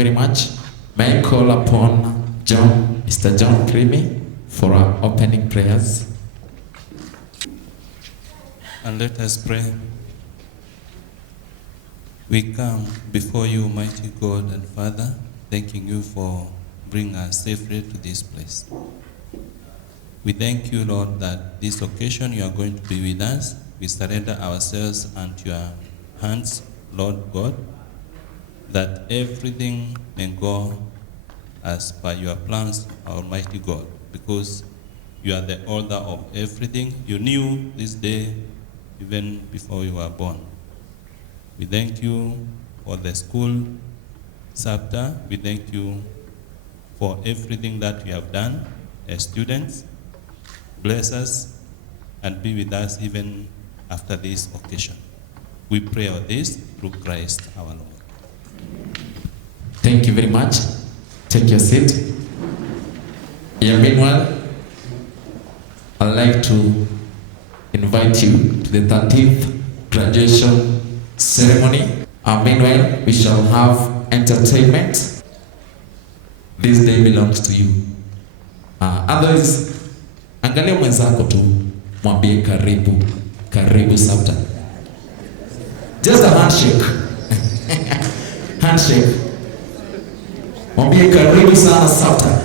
very much. May I call upon Mr. John Creamy for our opening prayers. And let us pray. We come before you, mighty God and Father, thanking you for bringing us safely to this place. We thank you, Lord, that this occasion you are going to be with us. We surrender ourselves unto your hands, Lord God, that everything may go as per your plans, Almighty God, because you are the author of everything. You knew this day even before you were born. We thank you for the school, SAPTA. We thank you for everything that you have done as students. Bless us and be with us even after this occasion. We pray all this through Christ our Lord. Thank you very much. Take your seat. Meanwhile, I'd like to invite you to the 13th graduation ceremony. Meanwhile, we shall have entertainment. This day belongs to you. Otherwise, angalia mwenzako tu, mwambie karibu, karibu SAPTA. Just a handshake. Handshake. Mwambie karibu sana SAPTA.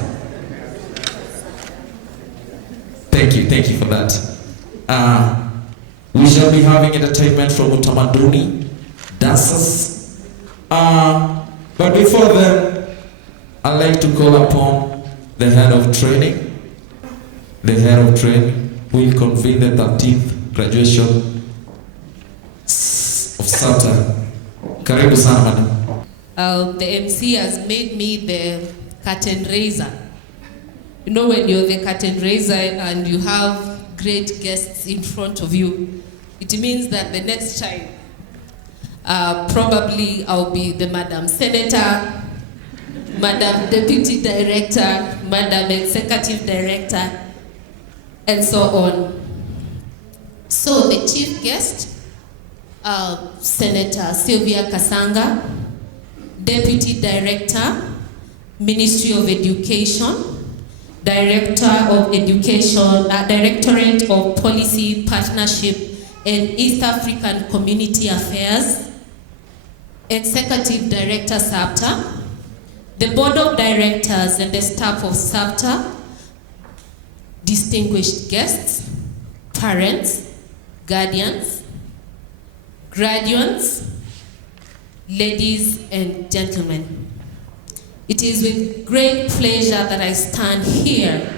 Thank you for that. We shall be having entertainment from utamaduni, dancers. But before then, I'd like to call upon the head of training. The head of training will convene the 13th graduation of SAPTA. Karibu sana madam. The MC has made me the curtain raiser. You know, when you're the curtain raiser and you have great guests in front of you, it means that the next time, probably I'll be the Madam Senator, Madam Deputy Director, Madam Executive Director, and so on. So the chief guest, Senator Sylvia Kasanga, Deputy Director, Ministry of Education, Director of Education, Directorate of Policy, Partnership and East African Community Affairs, Executive Director SAPTA, the Board of Directors and the staff of SAPTA, distinguished guests, parents, guardians, graduates, ladies and gentlemen. It is with great pleasure that I stand here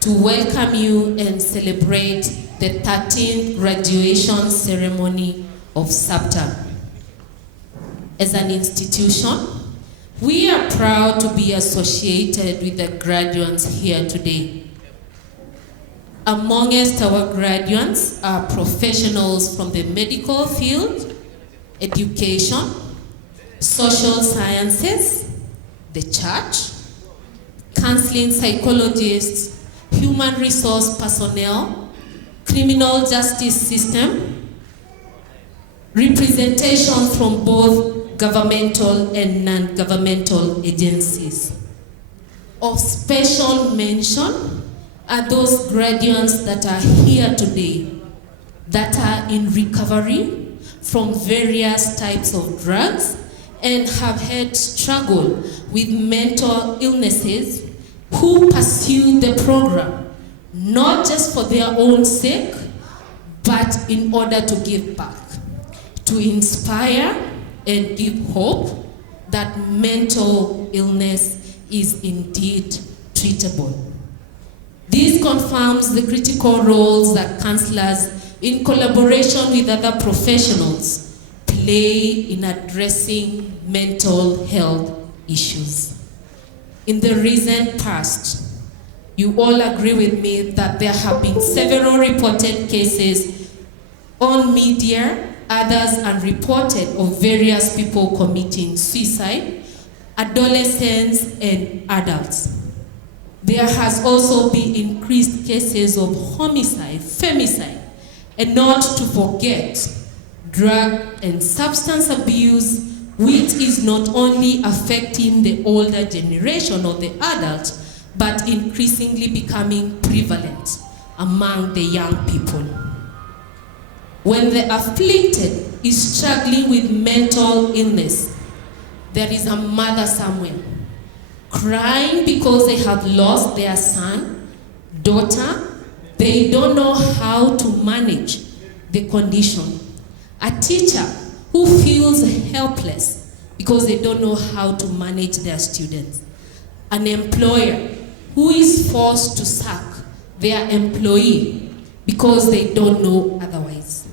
to welcome you and celebrate the 13th graduation ceremony of SAPTA. As an institution, we are proud to be associated with the graduates here today. Amongst our graduates are professionals from the medical field, education, social sciences, the church, counseling psychologists, human resource personnel, criminal justice system, representation from both governmental and non-governmental agencies. Of special mention are those graduates that are here today that are in recovery from various types of drugs and have had struggle with mental illnesses, who pursue the program, not just for their own sake, but in order to give back, to inspire and give hope that mental illness is indeed treatable. This confirms the critical roles that counselors, in collaboration with other professionals, play in addressing mental health issues. In the recent past, you all agree with me that there have been several reported cases on media, others unreported, of various people committing suicide, adolescents and adults. There has also been increased cases of homicide, femicide, and not to forget, drug and substance abuse, which is not only affecting the older generation or the adults, but increasingly becoming prevalent among the young people. When the afflicted is struggling with mental illness, there is a mother somewhere crying because they have lost their son, daughter. They don't know how to manage the condition. A teacher who feels helpless because they don't know how to manage their students. An employer who is forced to sack their employee because they don't know otherwise.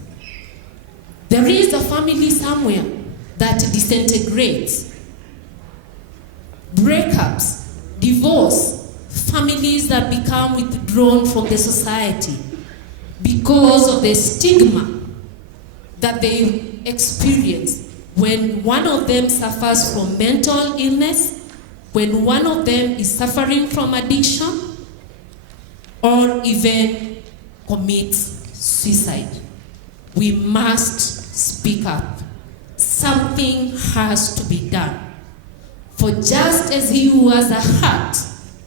There is a family somewhere that disintegrates. Breakups, divorce, families that become withdrawn from the society because of the stigma that they experience when one of them suffers from mental illness, when one of them is suffering from addiction, or even commits suicide. We must speak up. Something has to be done. For just as he who has a heart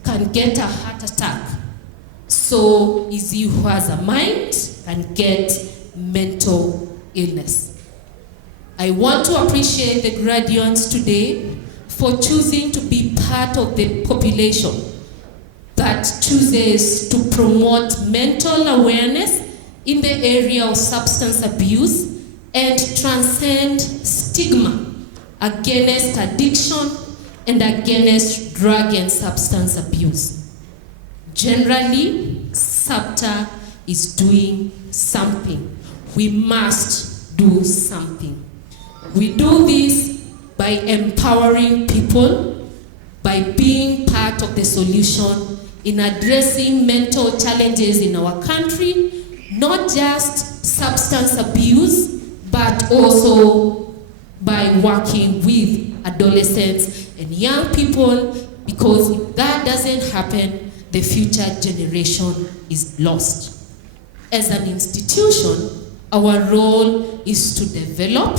can get a heart attack, so is he who has a mind can get mental illness. I want to appreciate the graduates today for choosing to be part of the population that chooses to promote mental awareness in the area of substance abuse and transcend stigma against addiction and against drug and substance abuse. Generally, SAPTA is doing something. We must do something. We do this by empowering people, by being part of the solution in addressing mental challenges in our country, not just substance abuse, but also by working with adolescents and young people, because if that doesn't happen, the future generation is lost. As an institution, our role is to develop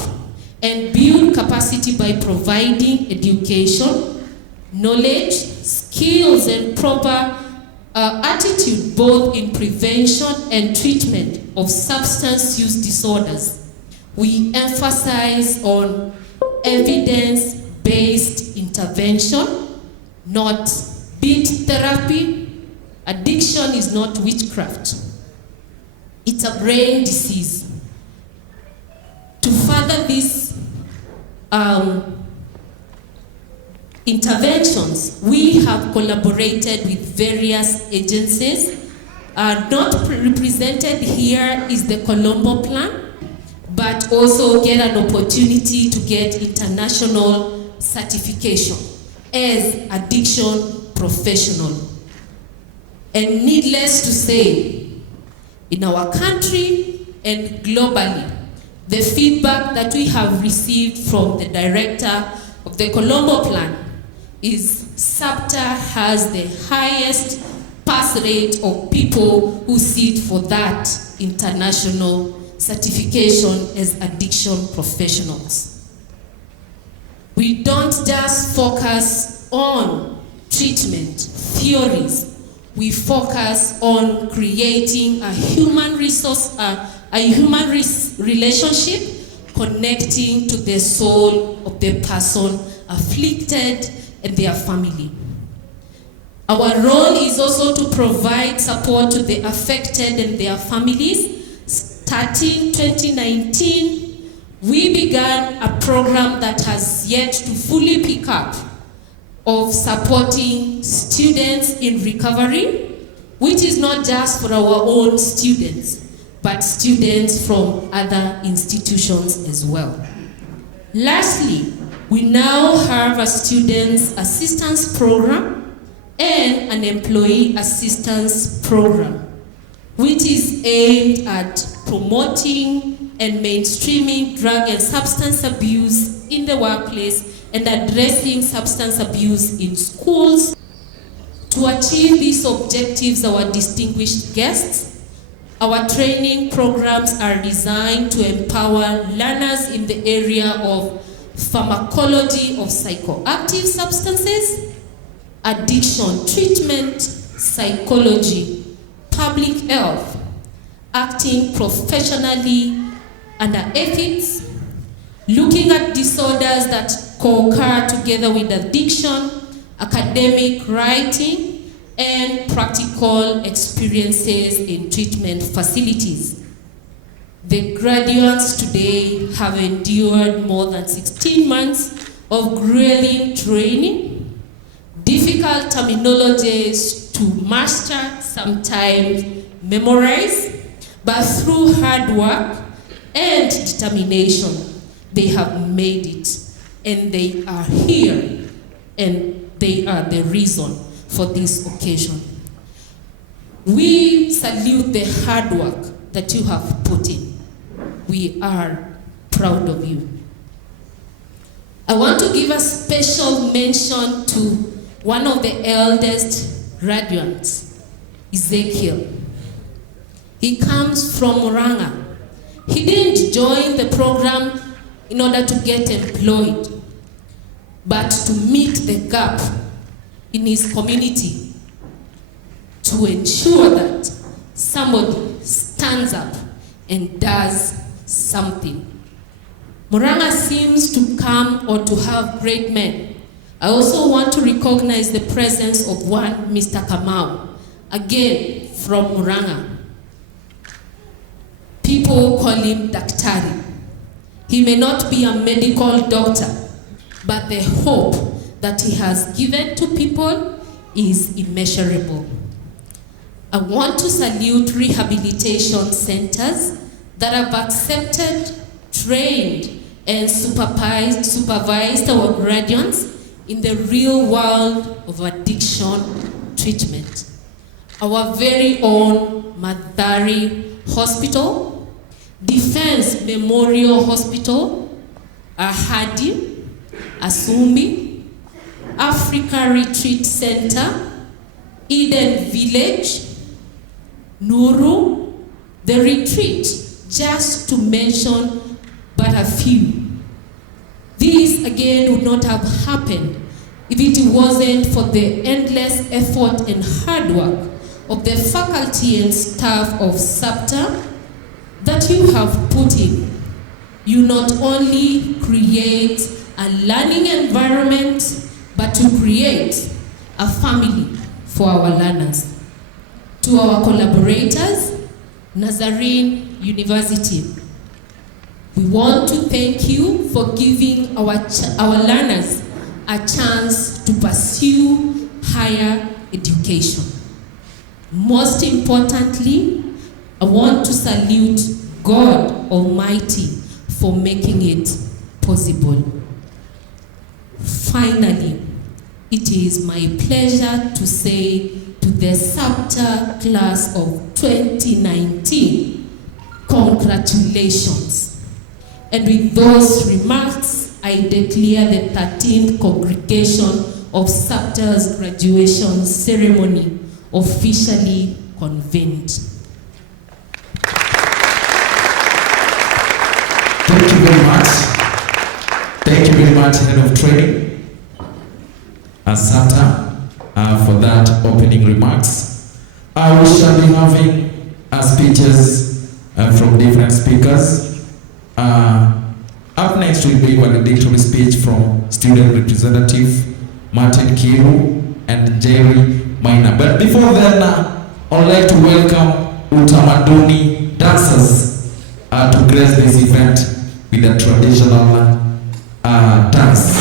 and build capacity by providing education, knowledge, skills, and proper attitude both in prevention and treatment of substance use disorders. We emphasize on evidence-based intervention, not beat therapy. Addiction is not witchcraft. It's a brain disease. To further these interventions, we have collaborated with various agencies. Not represented here is the Colombo Plan, but also get an opportunity to get international certification as addiction professional. And needless to say, in our country and globally, the feedback that we have received from the director of the Colombo Plan is SAPTA has the highest pass rate of people who sit for that international certification as addiction professionals. We don't just focus on treatment theories. We focus on creating a human resource, relationship connecting to the soul of the person afflicted and their family. Our role is also to provide support to the affected and their families. Starting 2019, we began a program that has yet to fully pick up of supporting students in recovery, which is not just for our own students, but students from other institutions as well. Lastly, we now have a students assistance program and an employee assistance program, which is aimed at promoting and mainstreaming drug and substance abuse in the workplace and addressing substance abuse in schools. To achieve these objectives, our distinguished guests, our training programs are designed to empower learners in the area of pharmacology of psychoactive substances, addiction treatment, psychology, public health, acting professionally under ethics, looking at disorders that co-occur together with addiction, academic writing, and practical experiences in treatment facilities. The graduates today have endured more than 16 months of grueling training, difficult terminologies to master, sometimes memorize, but through hard work and determination, they have made it, and they are here, and they are the reason for this occasion. We salute the hard work that you have put in. We are proud of you. I want to give a special mention to one of the eldest graduates, Ezekiel. He comes from Murang'a. He didn't join the program in order to get employed, but to meet the gap in his community, to ensure that somebody stands up and does something. Murang'a seems to come or to have great men. I also want to recognize the presence of one Mr. Kamau, again from Murang'a. People call him Daktari. He may not be a medical doctor, but the hope that he has given to people is immeasurable. I want to salute rehabilitation centers that have accepted, trained, and supervised our graduates in the real world of addiction treatment. Our very own Madari Hospital, Defense Memorial Hospital, Ahadi, Asumbi, Africa Retreat Center, Eden Village, Nuru, the retreat, just to mention but a few. This again would not have happened if it wasn't for the endless effort and hard work of the faculty and staff of SAPTA that you have put in. You not only create a learning environment, but to create a family for our learners. To our collaborators, Nazarene University, we want to thank you for giving our learners a chance to pursue higher education. Most importantly, I want to salute God Almighty for making it possible. Finally, it is my pleasure to say to the SAPTA class of 2019, congratulations. And with those remarks, I declare the 13th congregation of SAPTA's graduation ceremony officially convened. Thank you very much. Thank you very much, Head of Training, SAPTA, for that opening remarks. We shall be having speeches from different speakers. Up next will be a valedictory speech from student representative Martin Kiru and Jerry Maina. But before then, I would like to welcome Utamaduni dancers to grace this event with a traditional dance.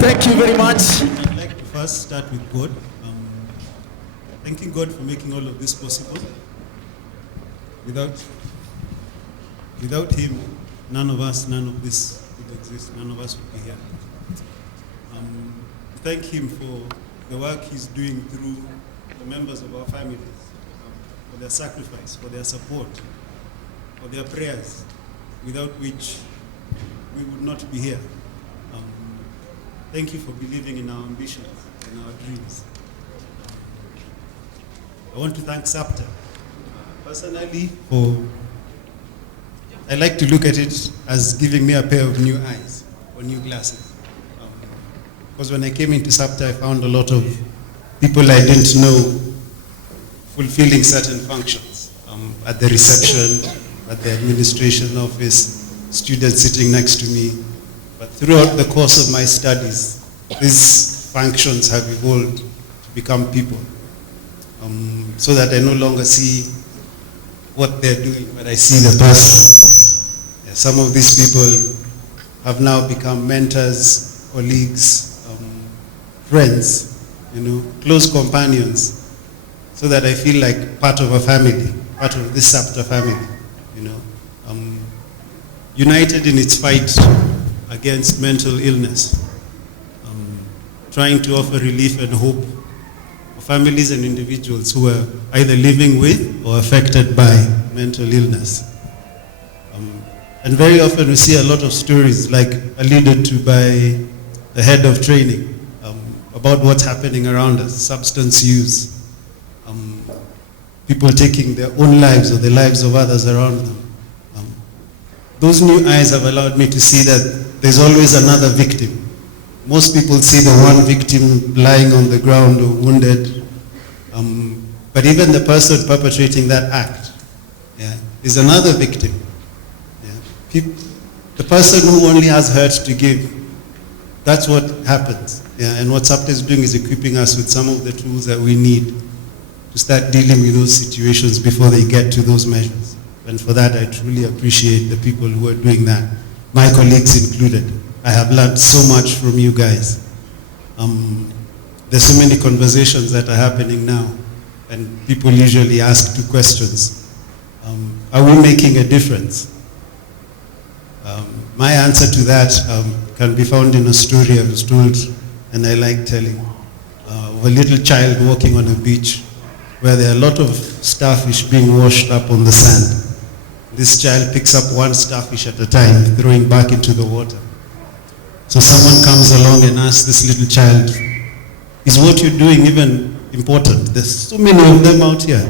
Thank you very much. I'd like to first start with God. Thanking God for making all of this possible. Without Him, none of this would exist. None of us would be here. Thank Him for the work He's doing through the members of our families, for their sacrifice, for their support, for their prayers, without which we would not be here. Thank you for believing in our ambitions and our dreams. I want to thank SAPTA personally for, I like to look at it as giving me a pair of new eyes or new glasses. Because when I came into SAPTA, I found a lot of people I didn't know fulfilling certain functions at the reception, at the administration office, students sitting next to me. But throughout the course of my studies, these functions have evolved to become people. So that I no longer see what they're doing, but I see the person. Yeah, some of these people have now become mentors, colleagues, friends, close companions, so that I feel like part of a family, part of this SAPTA family, united in its fight against mental illness, trying to offer relief and hope for families and individuals who are either living with or affected by mental illness. And very often we see a lot of stories, like alluded to by the head of training, about what's happening around us, substance use, people taking their own lives or the lives of others around them. Those new eyes have allowed me to see that there's always another victim. Most people see the one victim lying on the ground or wounded, but even the person perpetrating that act is another victim. The person who only has hurt to give, that's what happens. And what SAPTA is doing is equipping us with some of the tools that we need to start dealing with those situations before they get to those measures. And for that, I truly appreciate the people who are doing that, my colleagues included. I have learned so much from you guys. There's so many conversations that are happening now, and people usually ask two questions. Are we making a difference? My answer to that can be found in a story I was told, and I like telling, of a little child walking on a beach where there are a lot of starfish being washed up on the sand. This child picks up one starfish at a time, throwing back into the water. So someone comes along and asks this little child, is what you're doing even important? There's so many of them out here.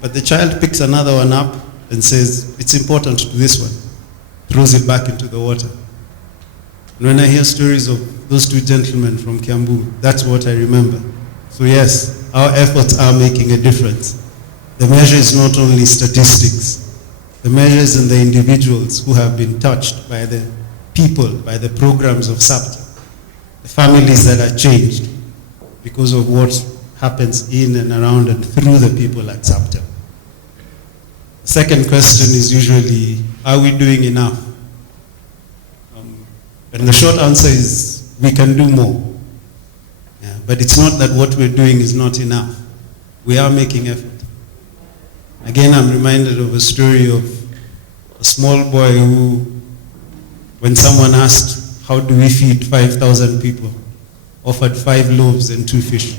But the child picks another one up and says, it's important to this one. Throws it back into the water. And when I hear stories of those two gentlemen from Kiambu, that's what I remember. So yes, our efforts are making a difference. The measure is not only statistics. The measure is in the individuals who have been touched by the people, by the programs of SAPTA. The families that are changed because of what happens in and around and through the people at SAPTA. The second question is usually, are we doing enough? And the short answer is, we can do more. But it's not that what we're doing is not enough. We are making effort. Again, I'm reminded of a story of a small boy who, when someone asked, how do we feed 5,000 people, offered 5 loaves and 2 fish.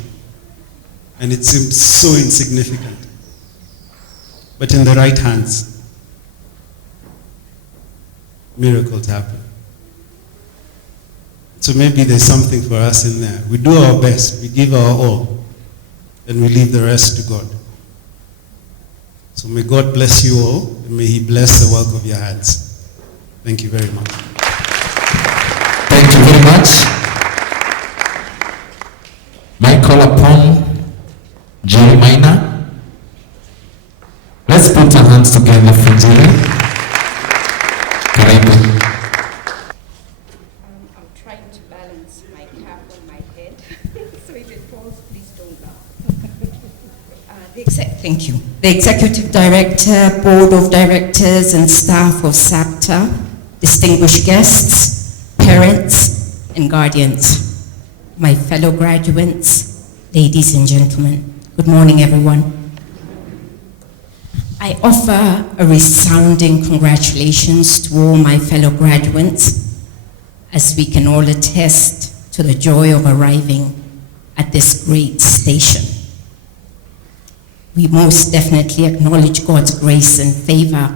And it seemed so insignificant. But in the right hands, miracles happen. So maybe there's something for us in there. We do our best, we give our all, and we leave the rest to God. So may God bless you all, and may He bless the work of your hands. Thank you very much. Thank you very much. May I call upon Jerry Minor? Let's put our hands together for Jerry. Karibu. I'm trying to balance my cap on my head, so if it falls, please don't laugh. Thank you. The Executive Director, Board of Directors and staff of SAPTA, distinguished guests, parents, and guardians, my fellow graduates, ladies and gentlemen, good morning, everyone. I offer a resounding congratulations to all my fellow graduates, as we can all attest to the joy of arriving at this great station. We most definitely acknowledge God's grace and favor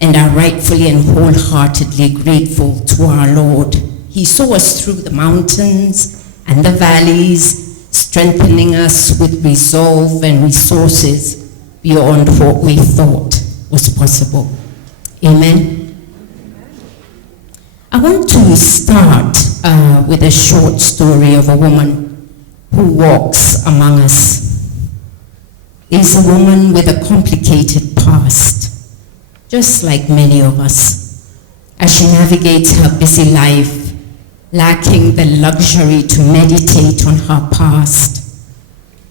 and are rightfully and wholeheartedly grateful to our Lord. He saw us through the mountains and the valleys, strengthening us with resolve and resources beyond what we thought was possible. Amen. I want to start with a short story of a woman who walks among us. Is a woman with a complicated past, just like many of us, as she navigates her busy life, lacking the luxury to meditate on her past.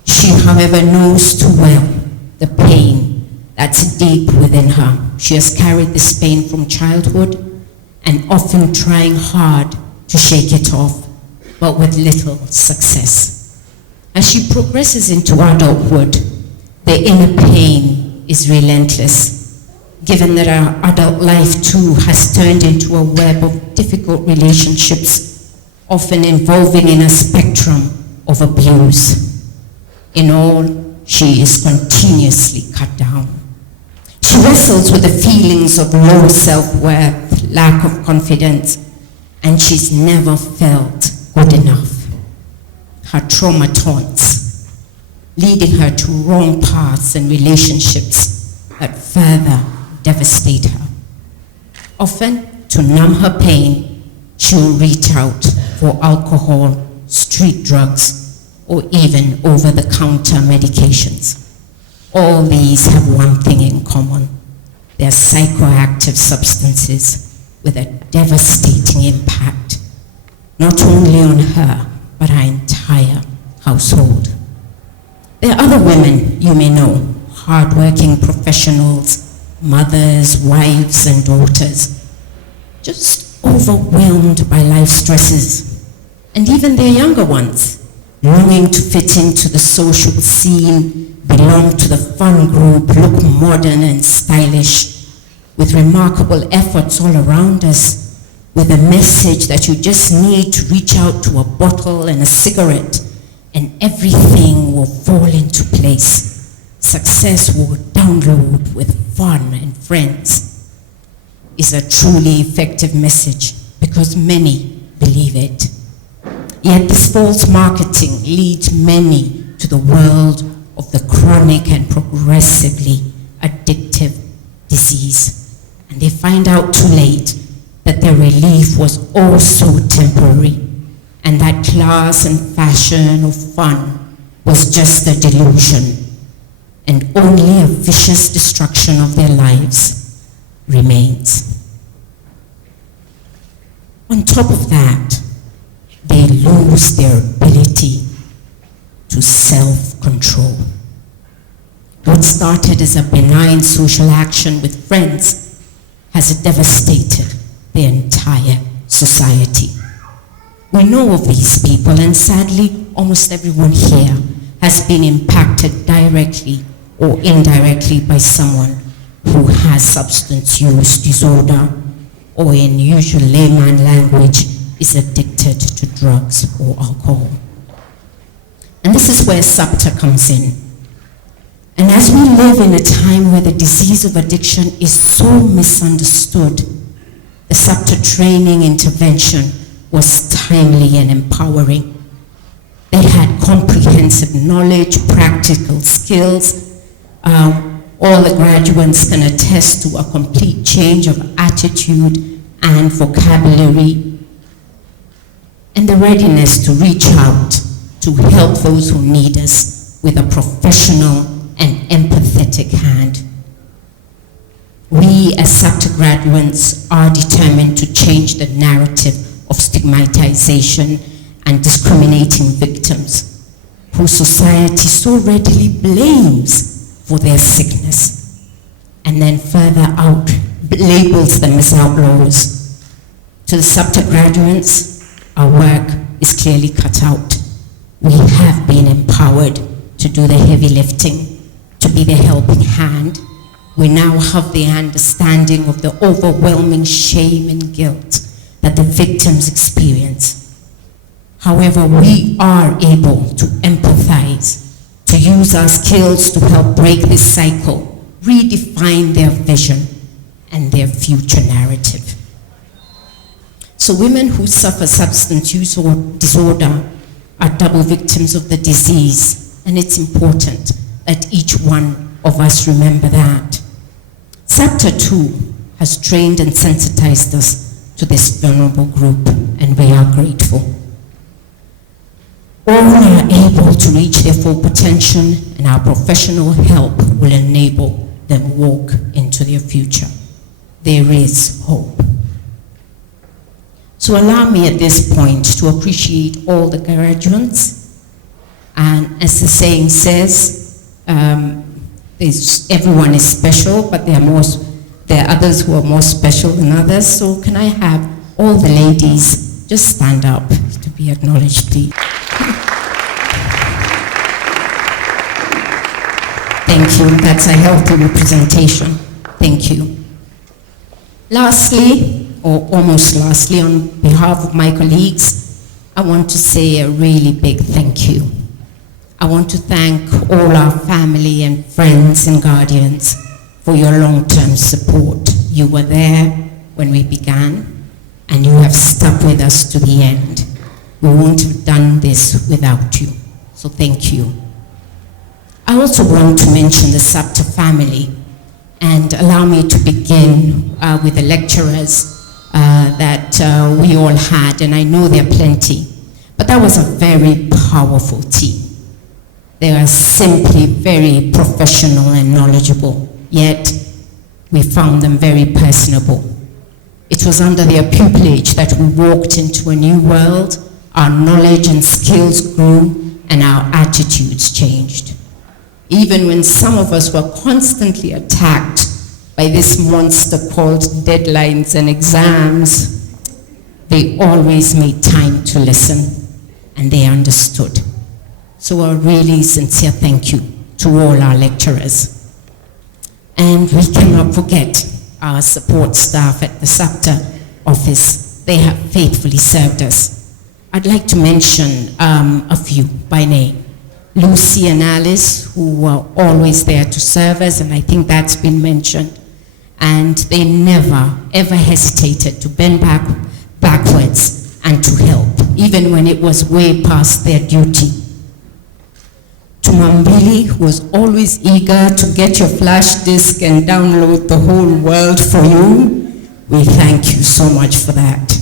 She, however, knows too well the pain that's deep within her. She has carried this pain from childhood and often trying hard to shake it off, but with little success. As she progresses into adulthood, the inner pain is relentless, given that our adult life too has turned into a web of difficult relationships, often involving in a spectrum of abuse. In all, she is continuously cut down. She wrestles with the feelings of low self-worth, lack of confidence, and she's never felt good enough. Her trauma taunts, leading her to wrong paths and relationships that further devastate her. Often, to numb her pain, she'll reach out for alcohol, street drugs, or even over-the-counter medications. All these have one thing in common. They're psychoactive substances with a devastating impact, not only on her, but our entire household. There are other women you may know, hardworking professionals, mothers, wives, and daughters, just overwhelmed by life stresses, and even their younger ones, longing to fit into the social scene, belong to the fun group, look modern and stylish, with remarkable efforts all around us, with a message that you just need to reach out to a bottle and a cigarette, and everything will fall into place. Success will download with fun and friends. Is a truly effective message because many believe it. Yet this false marketing leads many to the world of the chronic and progressively addictive disease. And they find out too late that their relief was also temporary, and that class and fashion or fun was just a delusion, and only a vicious destruction of their lives remains. On top of that, they lose their ability to self-control. What started as a benign social action with friends has devastated the entire society. We know of these people, and sadly, almost everyone here has been impacted directly or indirectly by someone who has substance use disorder, or in usual layman language, is addicted to drugs or alcohol. And this is where SAPTA comes in. And as we live in a time where the disease of addiction is so misunderstood, the SAPTA training intervention was timely and empowering. They had comprehensive knowledge, practical skills. All the graduates can attest to a complete change of attitude and vocabulary, and the readiness to reach out to help those who need us with a professional and empathetic hand. We as SAPTA graduates are determined to change the narrative of stigmatization and discriminating victims who society so readily blames for their sickness and then further out labels them as outlaws. To the SAPTA graduates, our work is clearly cut out. We have been empowered to do the heavy lifting, to be the helping hand. We now have the understanding of the overwhelming shame and guilt that the victims experience. However, we are able to empathize, to use our skills to help break this cycle, redefine their vision and their future narrative. So women who suffer substance use or disorder are double victims of the disease, and it's important that each one of us remember that. SAPTA too has trained and sensitized us to this vulnerable group, and we are grateful. All are able to reach their full potential, and our professional help will enable them walk into their future. There is hope. So allow me at this point to appreciate all the graduates. And as the saying says, everyone is special, but there are others who are more special than others. So can I have all the ladies just stand up to be acknowledged, please? Thank you. That's a healthy representation. Thank you. Lastly, or almost lastly, on behalf of my colleagues, I want to say a really big thank you. I want to thank all our family and friends and guardians for your long-term support. You were there when we began, and you have stuck with us to the end. We wouldn't have done this without you, so thank you. I also want to mention the SAPTA family, and allow me to begin with the lecturers that we all had, and I know there are plenty, but that was a very powerful team. They are simply very professional and knowledgeable, yet we found them very personable. It was under their pupillage that we walked into a new world, our knowledge and skills grew, and our attitudes changed. Even when some of us were constantly attacked by this monster called deadlines and exams, they always made time to listen, and they understood. So a really sincere thank you to all our lecturers. And we cannot forget our support staff at the SAPTA office. They have faithfully served us. I'd like to mention a few by name. Lucy and Alice, who were always there to serve us, and I think that's been mentioned. And they never, ever hesitated to bend backwards and to help, even when it was way past their duty. To Mambili, who was always eager to get your flash disk and download the whole world for you, we thank you so much for that.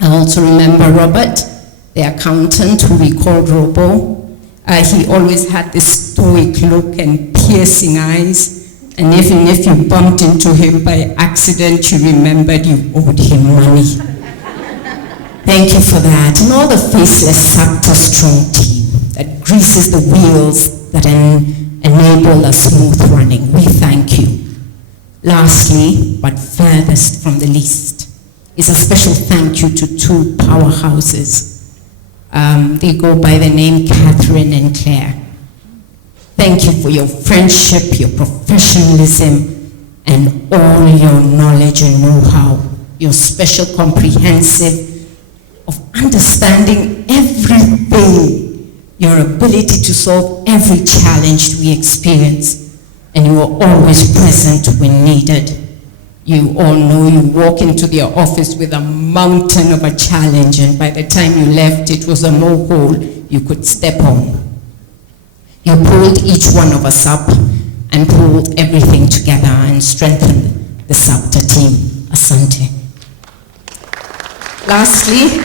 I also remember Robert, the accountant who we called Robo. He always had this stoic look and piercing eyes, and even if you bumped into him by accident, you remembered you owed him money. Thank you for that. And all the faceless SAPTA strong team that greases the wheels that enable a smooth running. We thank you. Lastly, but furthest from the least, is a special thank you to two powerhouses. They go by the name Catherine and Claire. Thank you for your friendship, your professionalism, and all your knowledge and know-how, your special comprehensive of understanding everything, your ability to solve every challenge we experience, and you are always present when needed. You all know you walk into their office with a mountain of a challenge, and by the time you left, it was a molehill you could step on. You pulled each one of us up and pulled everything together and strengthened the SAPTA team. Asante. Lastly,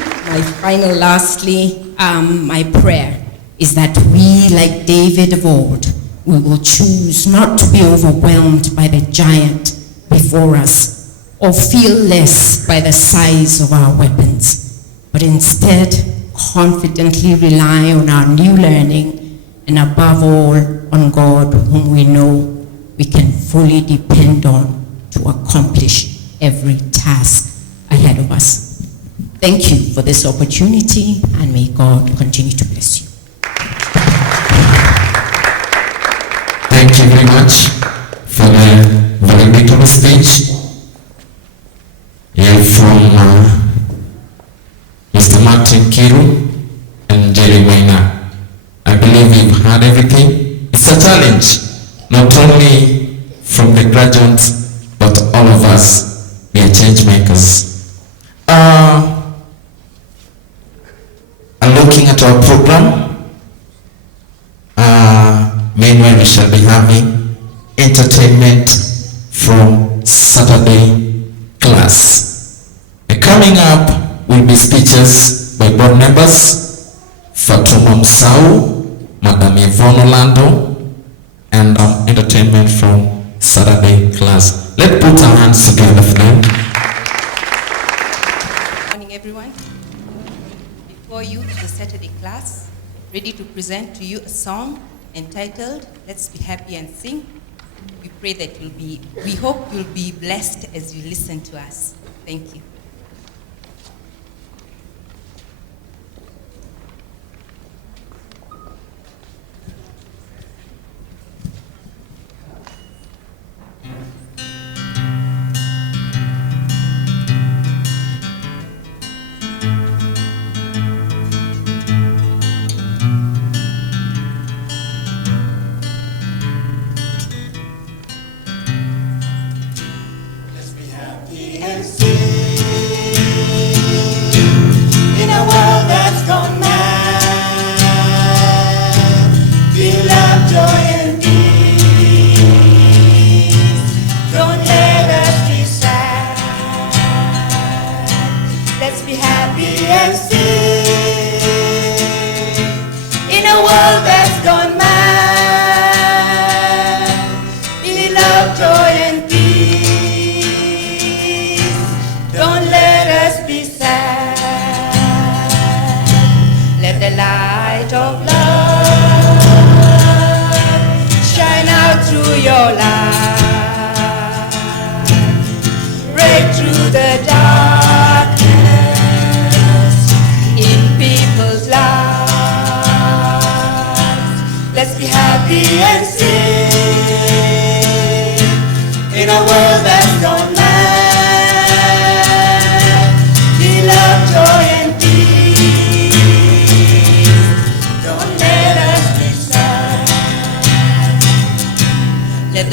my prayer is that we, like David of old, we will choose not to be overwhelmed by the giant before us or feel less by the size of our weapons, but instead confidently rely on our new learning and above all on God, whom we know we can fully depend on to accomplish every task ahead of us. Thank you for this opportunity, and may God continue to bless you. Thank you very much for the valedictory speech. Yeah, from Mr. Martin Kiru and Jerry Waina. I believe you've heard everything. It's a challenge, not only from the graduates, but all of us. We are change makers. And looking at our program, meanwhile we shall be having entertainment from Saturday class. Coming up will be speeches by board members, Fatuma Msau, Madam Yvonne Orlando, and entertainment from Saturday class. Let's put our hands together for them. Good morning, everyone. Before you, the Saturday class, ready to present to you a song entitled "Let's Be Happy and Sing." We pray that we hope you'll be blessed as you listen to us. Thank you.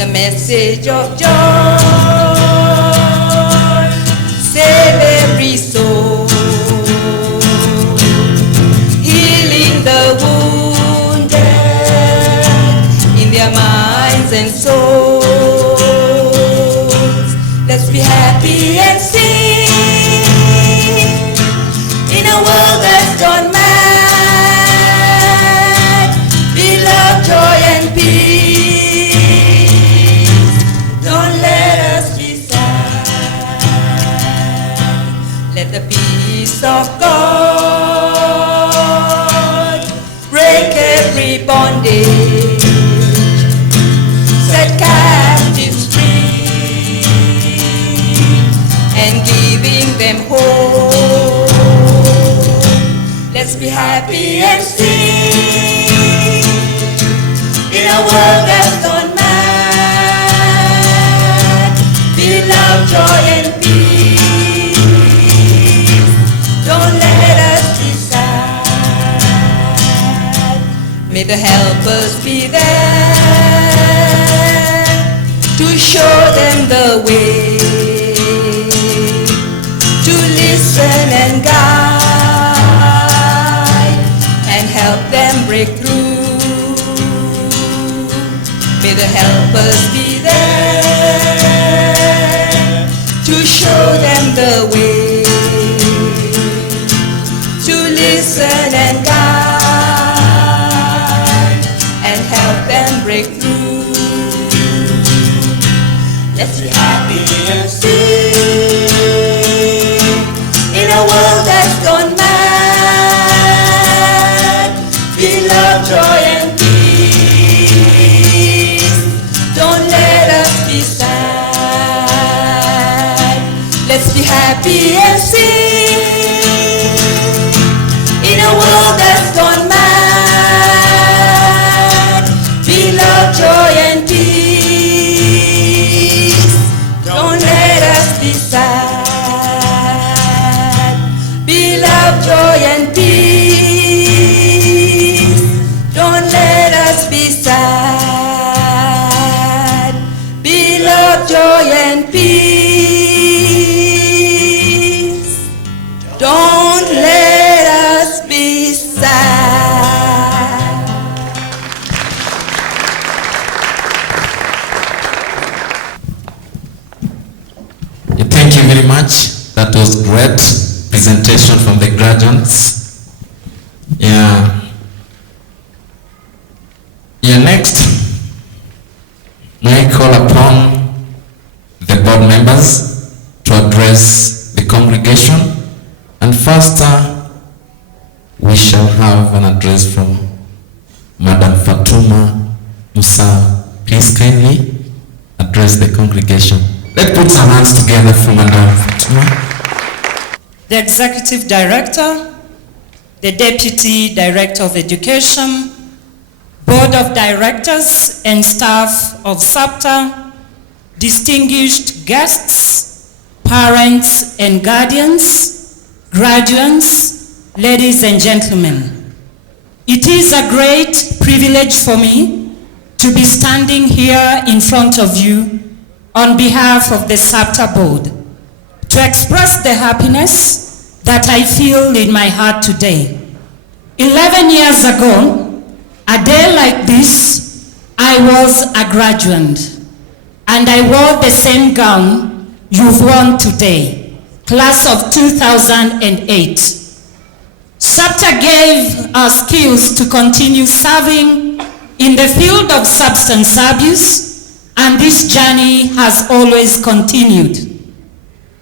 Message of joy, save every soul, healing the wounded in their minds and souls. Let's be happy and sing in a world that's gone mad. Be love, joy, and peace. The peace of God break every bondage, set captives free, and giving them hope. Let's be happy and sing in a world that's gone mad. Be love, joy, and peace. Don't let us be sad. May the helpers be there to show them the way, to listen and guide and help them break through. May the helpers be there to show them the way, listen and guide and help them break through. Let's be happy and sing in a world that's gone mad. Be love, joy, and peace. Don't let us be sad. Let's be happy and sing oldest on man, be love, joy, and peace. Don't let us be sad. Be love, joy, and peace. Don't let us be sad. Be love, joy, and peace. Don't let us be sad. Thank you very much. That was great presentation from the graduates. Yeah. Next, may I call upon the board members to address the congregation, and first we shall have an address from Madam Fatuma Musa. Please kindly address the congregation. Let's put some hands together for Madam Fatuma. The Executive Director, the Deputy Director of Education, Board of Directors and staff of SAPTA, distinguished guests, parents and guardians, graduates, ladies and gentlemen. It is a great privilege for me to be standing here in front of you on behalf of the SAPTA Board to express the happiness that I feel in my heart today. 11 years ago, a day like this, I was a graduate, and I wore the same gown you've worn today, class of 2008. SAPTA gave us skills to continue serving in the field of substance abuse, and this journey has always continued.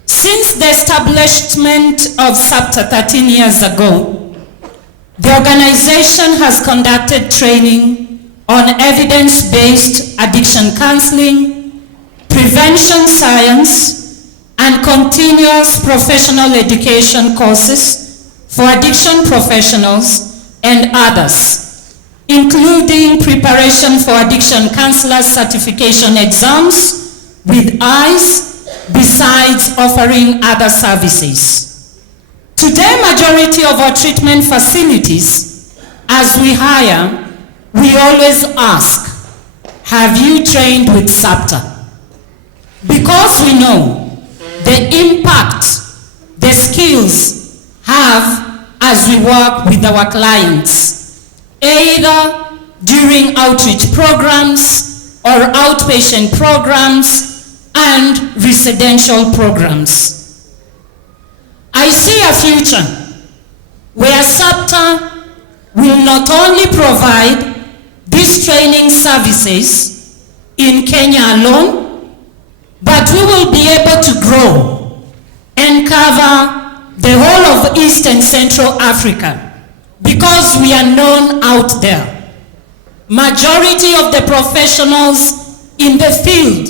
Since the establishment of SAPTA 13 years ago, the organization has conducted training on evidence-based addiction counseling, prevention science, and continuous professional education courses for addiction professionals and others, including preparation for addiction counselor certification exams with eyes, besides offering other services. Today, majority of our treatment facilities, as we hire, we always ask, have you trained with SAPTA? Because we know the impact the skills have as we work with our clients, either during outreach programs or outpatient programs and residential programs. I see a future where SAPTA will not only provide these training services in Kenya alone, but we will be able to grow and cover the whole of East and Central Africa because we are known out there. Majority of the professionals in the field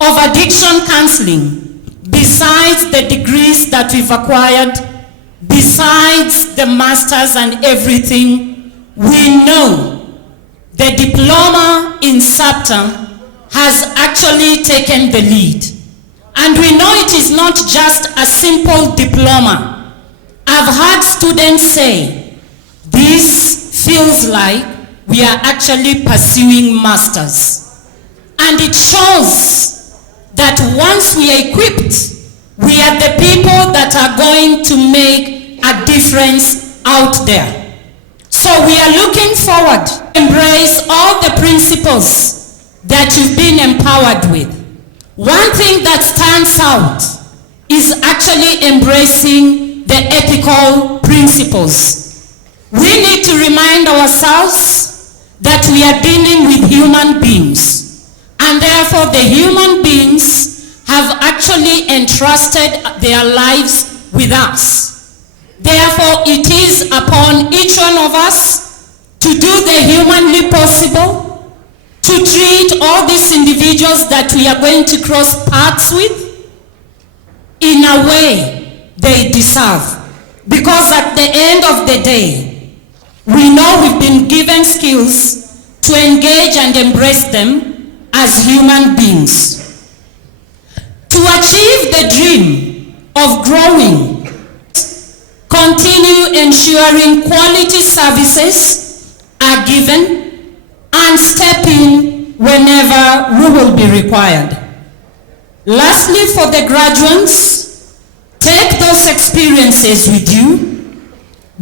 of addiction counseling, besides the degrees that we've acquired, besides the masters and everything, we know the diploma in SAPTA has actually taken the lead. And we know it is not just a simple diploma. I've heard students say, this feels like we are actually pursuing masters. And it shows that once we are equipped, we are the people that are going to make a difference out there. So we are looking forward to embrace all the principles that you've been empowered with. One thing that stands out is actually embracing the ethical principles. We need to remind ourselves that we are dealing with human beings. And therefore, the human beings have actually entrusted their lives with us. Therefore, it is upon each one of us to do the humanly possible, to treat all these individuals that we are going to cross paths with in a way they deserve. Because at the end of the day, we know we've been given skills to engage and embrace them as human beings. To achieve the dream of growing, continue ensuring quality services are given and step in whenever we will be required. Lastly, for the graduates, take those experiences with you,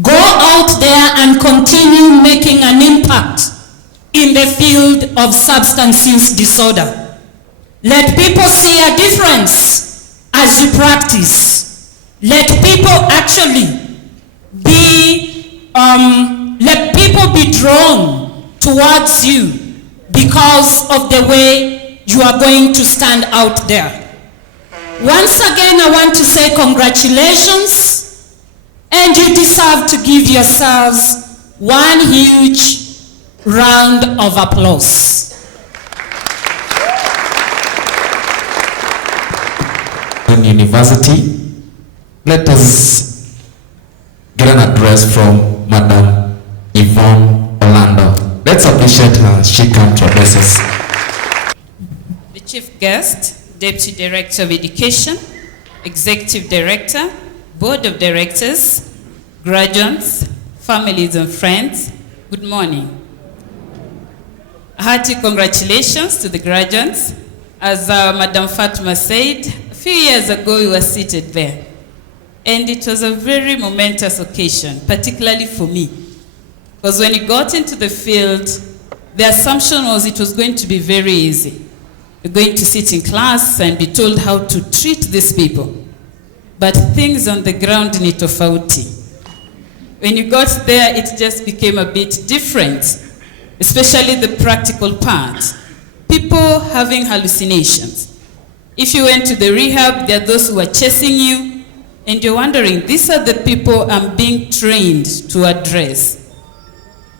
go out there and continue making an impact in the field of substance use disorder. Let people see a difference as you practice. Let people actually be, drawn towards you because of the way you are going to stand out there. Once again, I want to say congratulations, and you deserve to give yourselves one huge round of applause. University, let us get an address from Madam Yvonne Orlando. Let's appreciate her. She comes to address us. The Chief Guest, Deputy Director of Education, Executive Director, Board of Directors, graduates, families and friends, good morning. A hearty congratulations to the graduates. As Madam Fatma said, a few years ago we were seated there. And it was a very momentous occasion, particularly for me. Because when you got into the field, the assumption was it was going to be very easy. You're going to sit in class and be told how to treat these people. But things on the ground ni tofauti. When you got there, it just became a bit different, especially the practical part. People having hallucinations. If you went to the rehab, there are those who are chasing you, and you're wondering, these are the people I'm being trained to address.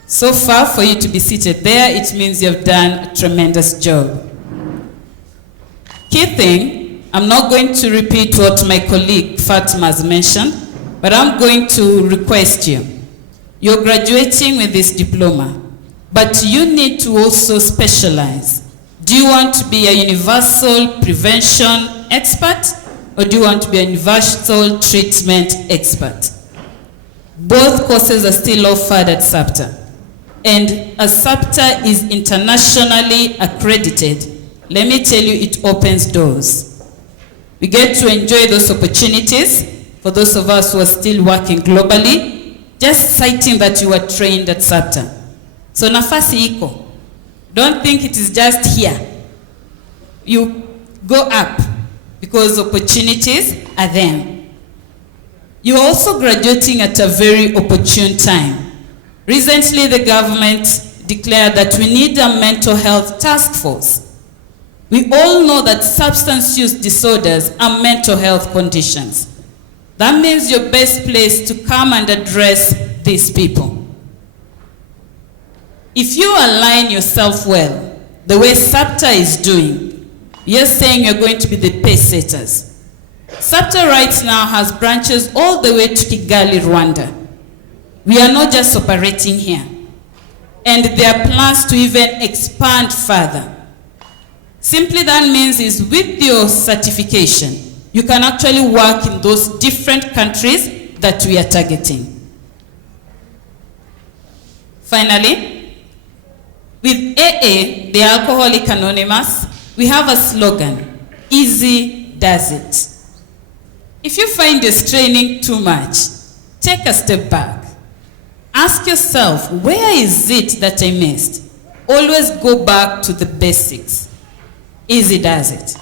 So far, for you to be seated there, it means you've done a tremendous job. Key thing, I'm not going to repeat what my colleague Fatma has mentioned, but I'm going to request you. You're graduating with this diploma, but you need to also specialize. Do you want to be a universal prevention expert, or do you want to be a universal treatment expert? Both courses are still offered at SAPTA. And as SAPTA is internationally accredited, let me tell you, it opens doors. We get to enjoy those opportunities for those of us who are still working globally, just citing that you were trained at SAPTA. So nafasi iko. Don't think it is just here. You go up because opportunities are there. You're also graduating at a very opportune time. Recently, the government declared that we need a mental health task force. We all know that substance use disorders are mental health conditions. That means you're best placed to come and address these people. If you align yourself well, the way SAPTA is doing, you're saying you're going to be the pace setters. SAPTA right now has branches all the way to Kigali, Rwanda. We are not just operating here. And there are plans to even expand further. Simply that means is with your certification, you can actually work in those different countries that we are targeting. Finally, with AA, the Alcoholic Anonymous, we have a slogan, easy does it. If you find you're straining too much, take a step back. Ask yourself, where is it that I missed? Always go back to the basics. Easy does it.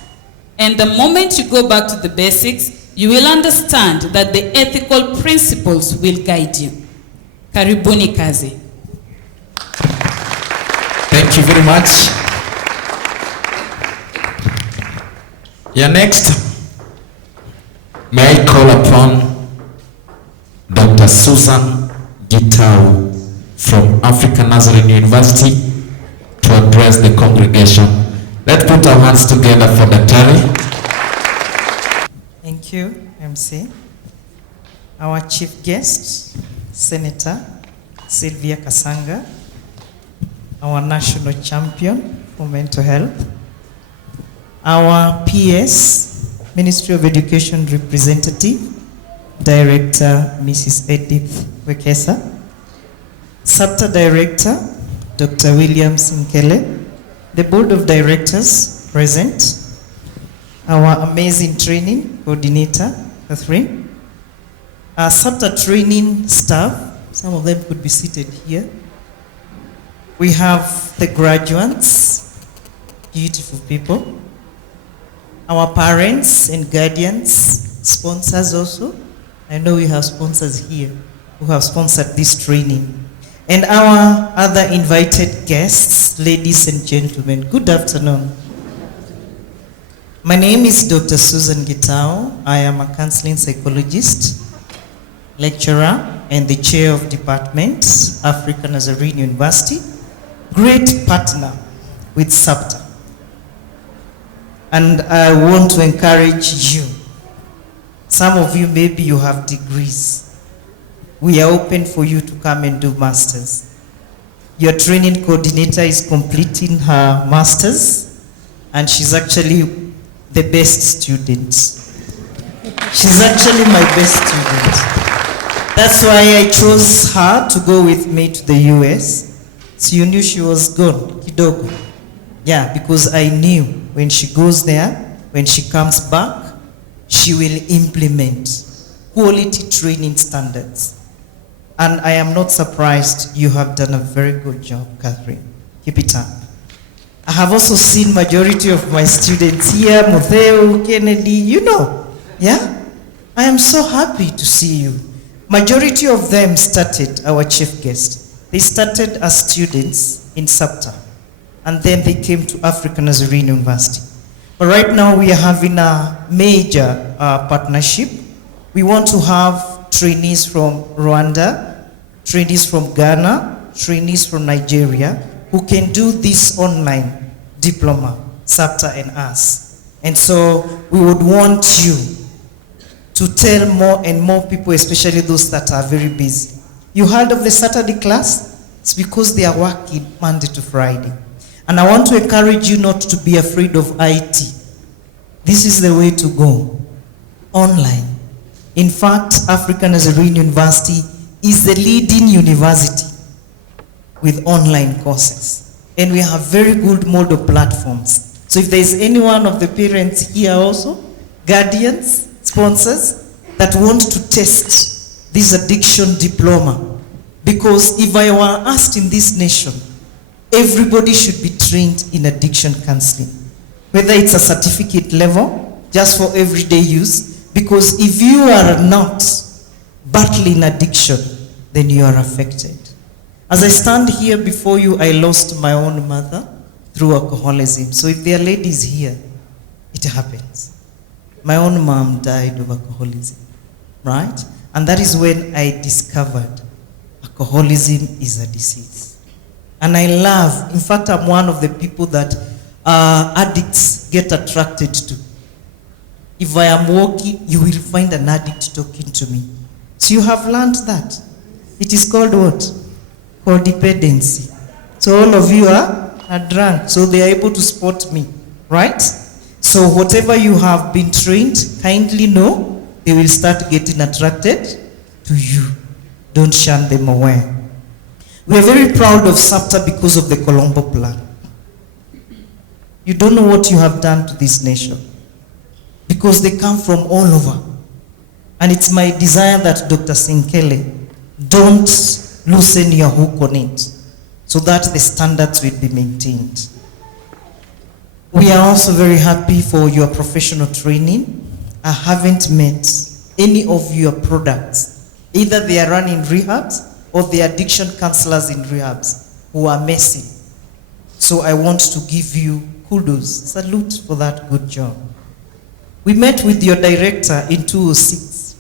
And the moment you go back to the basics, you will understand that the ethical principles will guide you. Karibuni kazi. Thank you very much. Yeah, next, may I call upon Dr. Susan Gitau from African Nazarene University to address the congregation. Let's put our hands together for Dr. Thank you, MC. our chief guest, Senator Sylvia Kasanga, our national champion for mental health, our PS, Ministry of Education representative, Director Mrs. Edith Wekesa, SAPTA Director, Dr. William Sinkele, the Board of Directors present, our amazing training coordinator, Catherine, our SAPTA training staff, some of them could be seated here. We have the graduates, beautiful people, our parents and guardians, sponsors also. I know we have sponsors here who have sponsored this training. And our other invited guests, ladies and gentlemen, good afternoon. My name is Dr. Susan Gitao. I am a counseling psychologist, lecturer, and the chair of department, African Nazarene University, great partner with SAPTA. And I want to encourage you. Some of you, maybe you have degrees. We are open for you to come and do masters. Your training coordinator is completing her masters, and she's actually the best student. She's actually my best student. That's why I chose her to go with me to the US. So you knew she was gone, kidogo. Yeah, because I knew when she goes there, when she comes back, she will implement quality training standards. And I am not surprised. You have done a very good job, Catherine. Keep it up. I have also seen majority of my students here, Mutheu, Kennedy, you know, yeah? I am so happy to see you. Majority of them started, our chief guest, they started as students in SAPTA, and then they came to African Nazarene University. But right now we are having a major partnership. We want to have trainees from Rwanda, trainees from Ghana, trainees from Nigeria, who can do this online diploma, SAPTA and us. And so we would want you to tell more and more people, especially those that are very busy. You heard of the Saturday class? It's because they are working Monday to Friday. And I want to encourage you not to be afraid of IT. This is the way to go, online. In fact, African Nazarene University is the leading university with online courses. And we have very good model platforms. So if there's any one of the parents here also, guardians, sponsors, that want to test this addiction diploma, because if I were asked in this nation, everybody should be trained in addiction counseling, whether it's a certificate level, just for everyday use, because if you are not battling addiction, then you are affected. As I stand here before you, I lost my own mother through alcoholism. So if there are ladies here, it happens. My own mom died of alcoholism, right? And that is when I discovered alcoholism is a disease. And I love, in fact, I'm one of the people that addicts get attracted to. If I am walking, you will find an addict talking to me. So you have learned that. It is called what? Codependency. So all of you are drunk, so they are able to spot me, right? So whatever you have been trained, kindly know, they will start getting attracted to you. Don't shun them away. We are very proud of SAPTA because of the Colombo Plan. You don't know what you have done to this nation, because they come from all over. And it's my desire that Dr. Sinkele don't loosen your hook on it, so that the standards will be maintained. We are also very happy for your professional training. I haven't met any of your products. Either they are running rehabs or the addiction counselors in rehabs who are messy. So I want to give you kudos, salute for that good job. We met with your director in 2006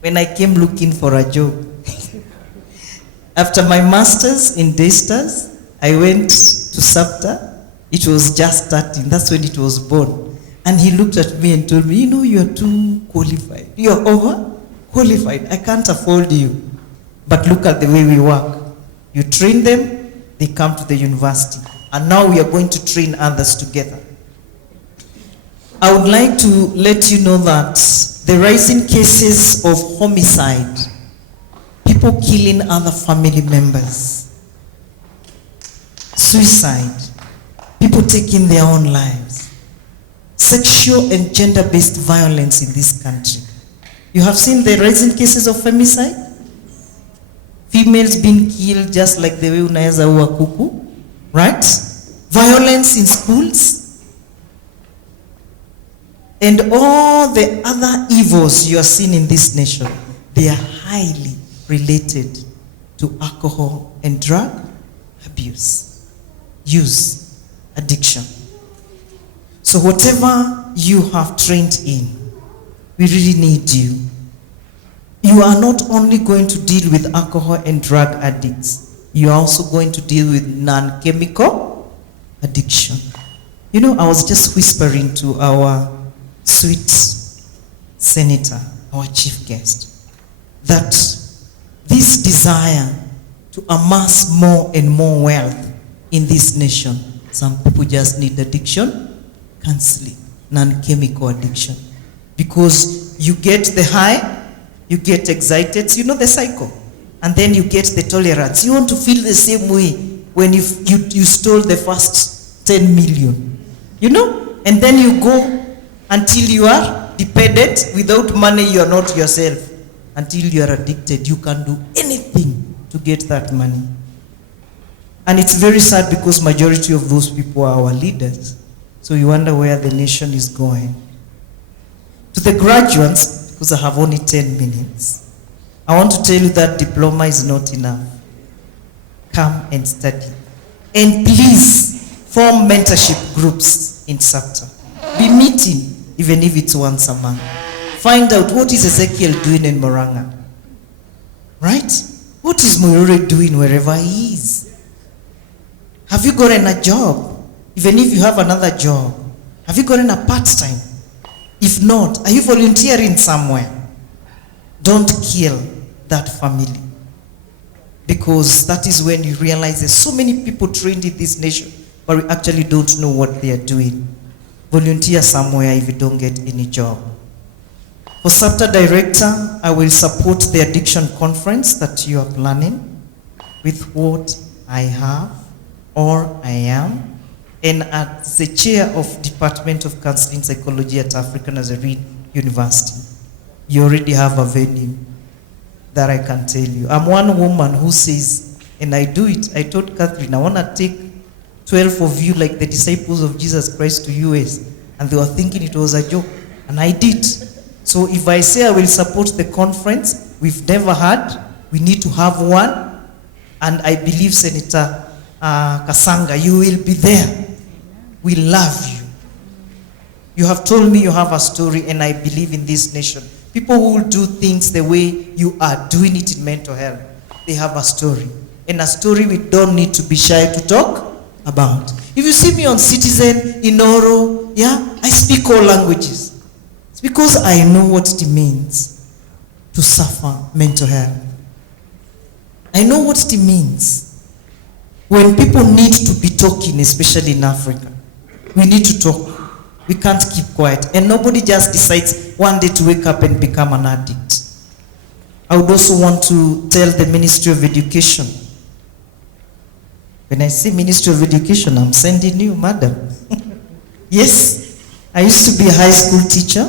when I came looking for a job. After my master's in Daystars, I went to SAPTA. It was just starting. That's when it was born. And he looked at me and told me, you know, you're too qualified. You're over. qualified. I can't afford you. But look at the way we work. You train them, they come to the university. And now we are going to train others together. I would like to let you know that the rising cases of homicide, people killing other family members, suicide, people taking their own lives, sexual and gender-based violence in this country. You have seen the rising cases of femicide? Females being killed just like the way unaweza ua kuku, right? Violence in schools. And all the other evils you are seeing in this nation, they are highly related to alcohol and drug abuse, use, addiction. So whatever you have trained in, we really need you. You are not only going to deal with alcohol and drug addicts, you are also going to deal with non-chemical addiction. You know, I was just whispering to our sweet senator, our chief guest, that this desire to amass more and more wealth in this nation, some people just need addiction counseling, non-chemical addiction. Because you get the high, you get excited, you know the cycle. And then you get the tolerance. You want to feel the same way when you stole the first 10 million. You know? And then you go until you are dependent. Without money, you are not yourself. Until you are addicted, you can do anything to get that money. And it's very sad because majority of those people are our leaders. So you wonder where the nation is going. To the graduates, because I have only 10 minutes, I want to tell you that diploma is not enough. Come and study. And please form mentorship groups in SAPTA. Be meeting, even if it's once a month. Find out what is Ezekiel doing in Moranga. Right? What is Moyore doing wherever he is? Have you gotten a job? Even if you have another job, have you gotten a part-time? If not, are you volunteering somewhere? Don't kill that family. Because that is when you realize there's so many people trained in this nation, but we actually don't know what they are doing. Volunteer somewhere if you don't get any job. For SAPTA Director, I will support the addiction conference that you are planning with what I have or I am. And as the chair of Department of Counseling Psychology at African Nazarene University, you already have a venue that I can tell you. I'm one woman who says, and I do it, I told Catherine, I want to take 12 of you like the disciples of Jesus Christ to US. And they were thinking it was a joke. And I did. So if I say I will support the conference, we've never had, we need to have one. And I believe Senator Kasanga, you will be there. We love you. You have told me you have a story, and I believe in this nation. People who will do things the way you are doing it in mental health, they have a story. And a story we don't need to be shy to talk about. If you see me on Citizen, in Oro, yeah, I speak all languages. It's because I know what it means to suffer mental health. I know what it means. When people need to be talking, especially in Africa, we need to talk. We can't keep quiet. And nobody just decides one day to wake up and become an addict. I would also want to tell the Ministry of Education. When I say Ministry of Education, I'm sending you, madam. Yes, I used to be a high school teacher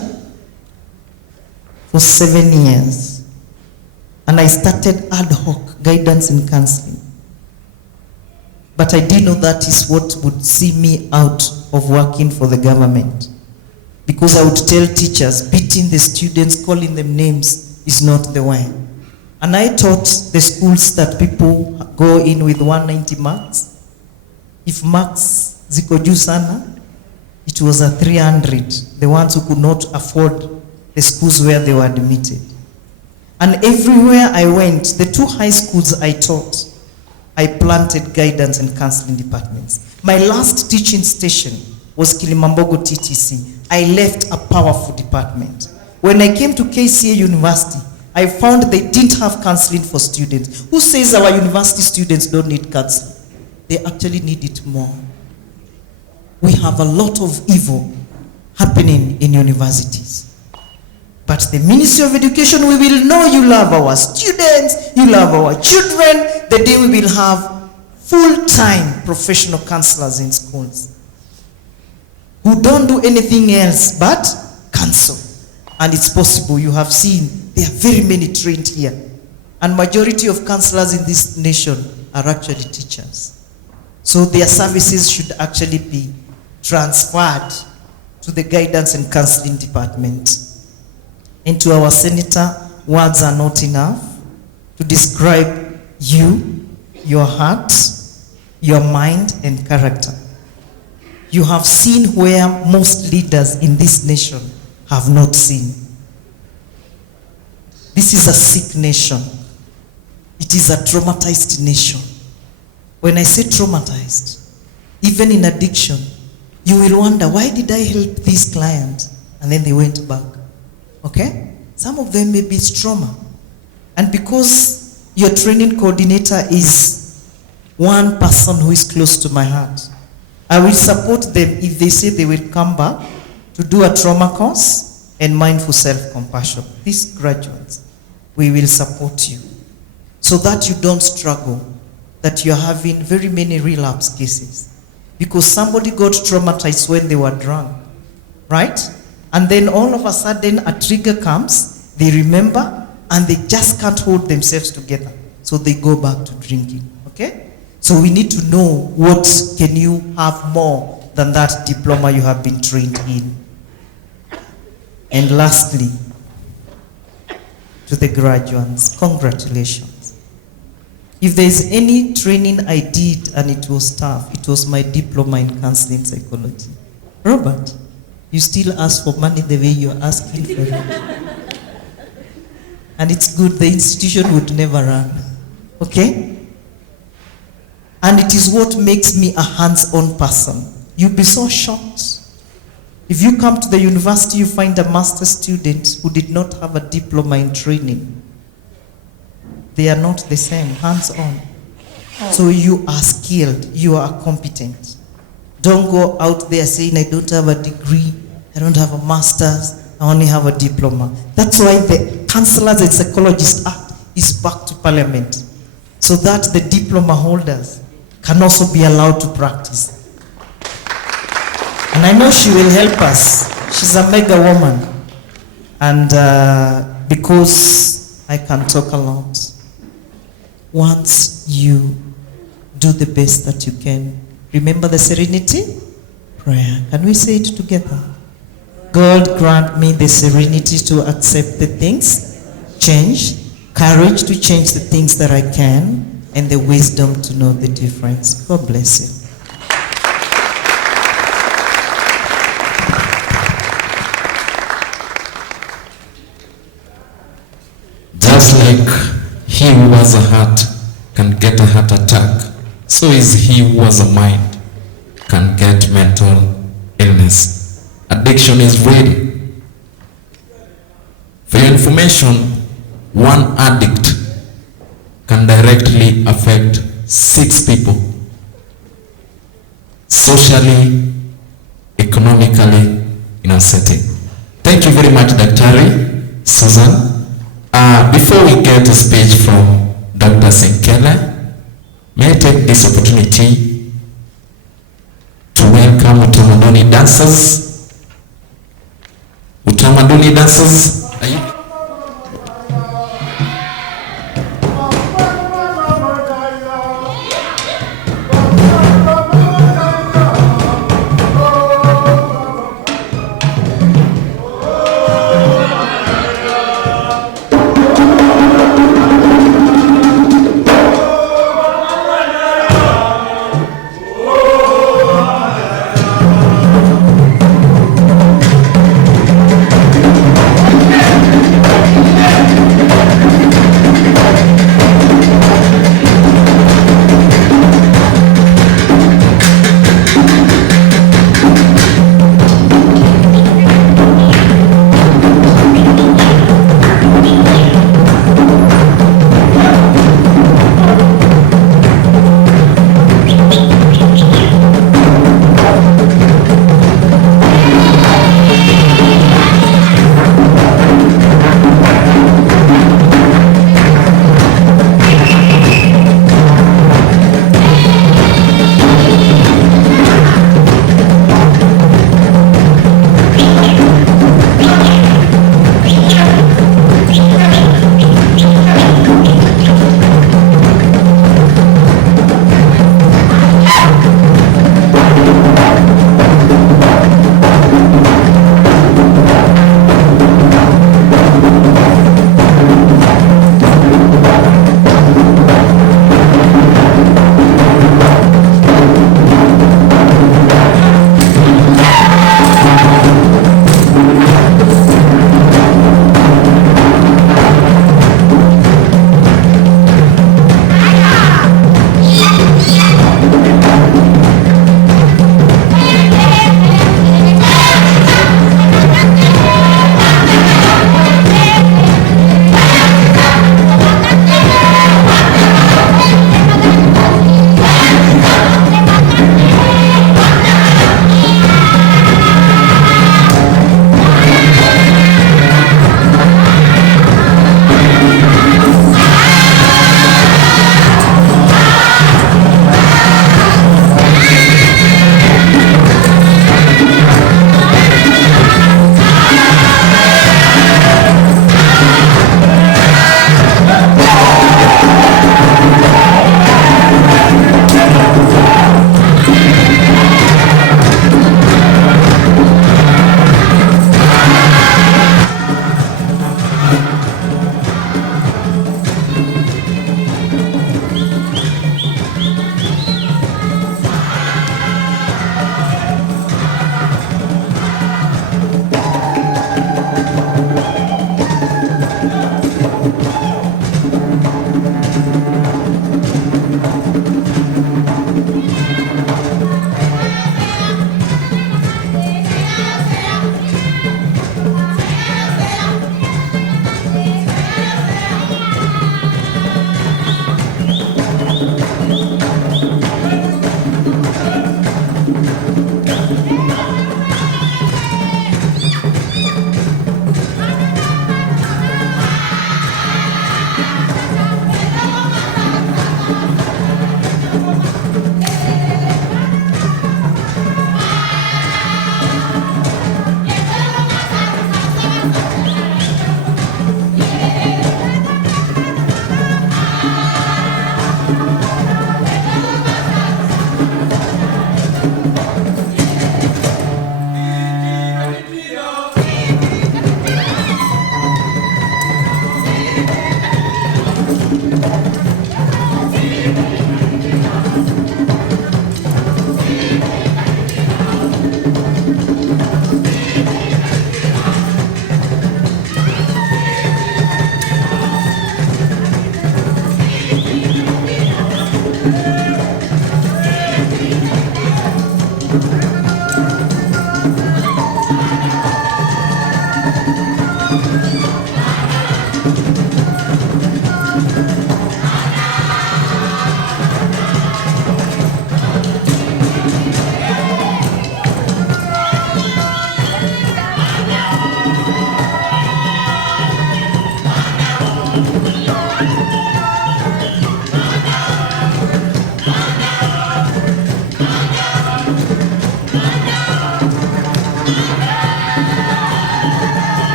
for 7 years. And I started ad hoc guidance and counseling. But I didn't know that is what would see me out of working for the government. Because I would tell teachers, beating the students, calling them names is not the way. And I taught the schools that people go in with 190 marks. If marks ziko juu sana, it was a 300. The ones who could not afford the schools where they were admitted. And everywhere I went, the 2 high schools I taught, I planted guidance and counseling departments. My last teaching station was Kilimambogo TTC. I left a powerful department. When I came to KCA University, I found they didn't have counseling for students. Who says our university students don't need counseling? They actually need it more. We have a lot of evil happening in universities. But the Ministry of Education, we will know you love our students, you love our children, the day we will have full-time professional counselors in schools who don't do anything else but counsel. And it's possible. You have seen there are very many trained here. And majority of counselors in this nation are actually teachers. So their services should actually be transferred to the guidance and counseling department. And to our senator, words are not enough to describe you, your heart, your mind, and character. You have seen where most leaders in this nation have not seen. This is a sick nation. It is a traumatized nation. When I say traumatized, even in addiction, you will wonder, why did I help this client? And then they went back. Okay? Some of them may be trauma. And because your training coordinator is one person who is close to my heart, I will support them if they say they will come back to do a trauma course and mindful self-compassion. These graduates, we will support you so that you don't struggle, that you're having very many relapse cases. Because somebody got traumatized when they were drunk, right? And then all of a sudden a trigger comes, they remember, and they just can't hold themselves together. So they go back to drinking, okay? So we need to know what can you have more than that diploma you have been trained in. And lastly, to the graduates, congratulations. If there's any training I did and it was tough, it was my diploma in counseling psychology. Robert, you still ask for money the way you're asking for it. And it's good, the institution would never run. Okay? And it is what makes me a hands-on person. You'll be so shocked. If you come to the university, you find a master's student who did not have a diploma in training. They are not the same, hands-on. So you are skilled, you are competent. Don't go out there saying, I don't have a degree, I don't have a master's, I only have a diploma. That's why the Counselors and Psychologists Act is back to Parliament, so that the diploma holders can also be allowed to practice. And I know she will help us. She's a mega woman. And because I can talk a lot, once you do the best that you can, remember the serenity prayer. Can we say it together? God grant me the serenity to accept the things, change, courage to change the things that I can, and the wisdom to know the difference. God bless you. Just like he who has a heart can get a heart attack, so is he who has a mind can get mental illness. Addiction is ready. For your information, one addict can directly affect 6 people, socially, economically, in a setting. Thank you very much, Dr. Susan. Before we get a speech from Dr. Senkele, may I take this opportunity to welcome Utamaduni dancers. Utamaduni dancers, are you? Thank you.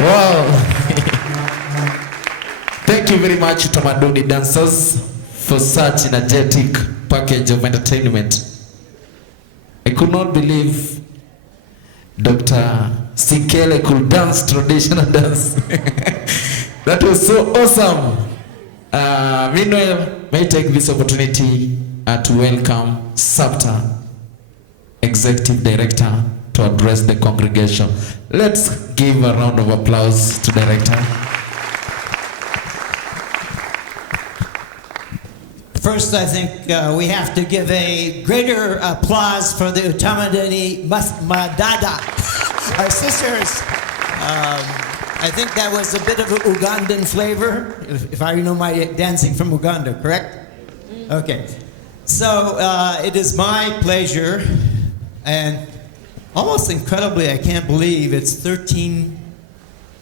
Wow. Thank you very much, Utamaduni dancers, for such energetic package of entertainment. I could not believe Dr. Sikele could dance traditional dance. That was so awesome. Meanwhile, may I take this opportunity to welcome SAPTA Executive Director to address the congregation. Let's give a round of applause to Director. First, I think we have to give a greater applause for the Utamaduni Madada, our sisters. I think that was a bit of an Ugandan flavor, if I know my dancing from Uganda, correct? Okay. So it is my pleasure, and almost incredibly, I can't believe it's 13,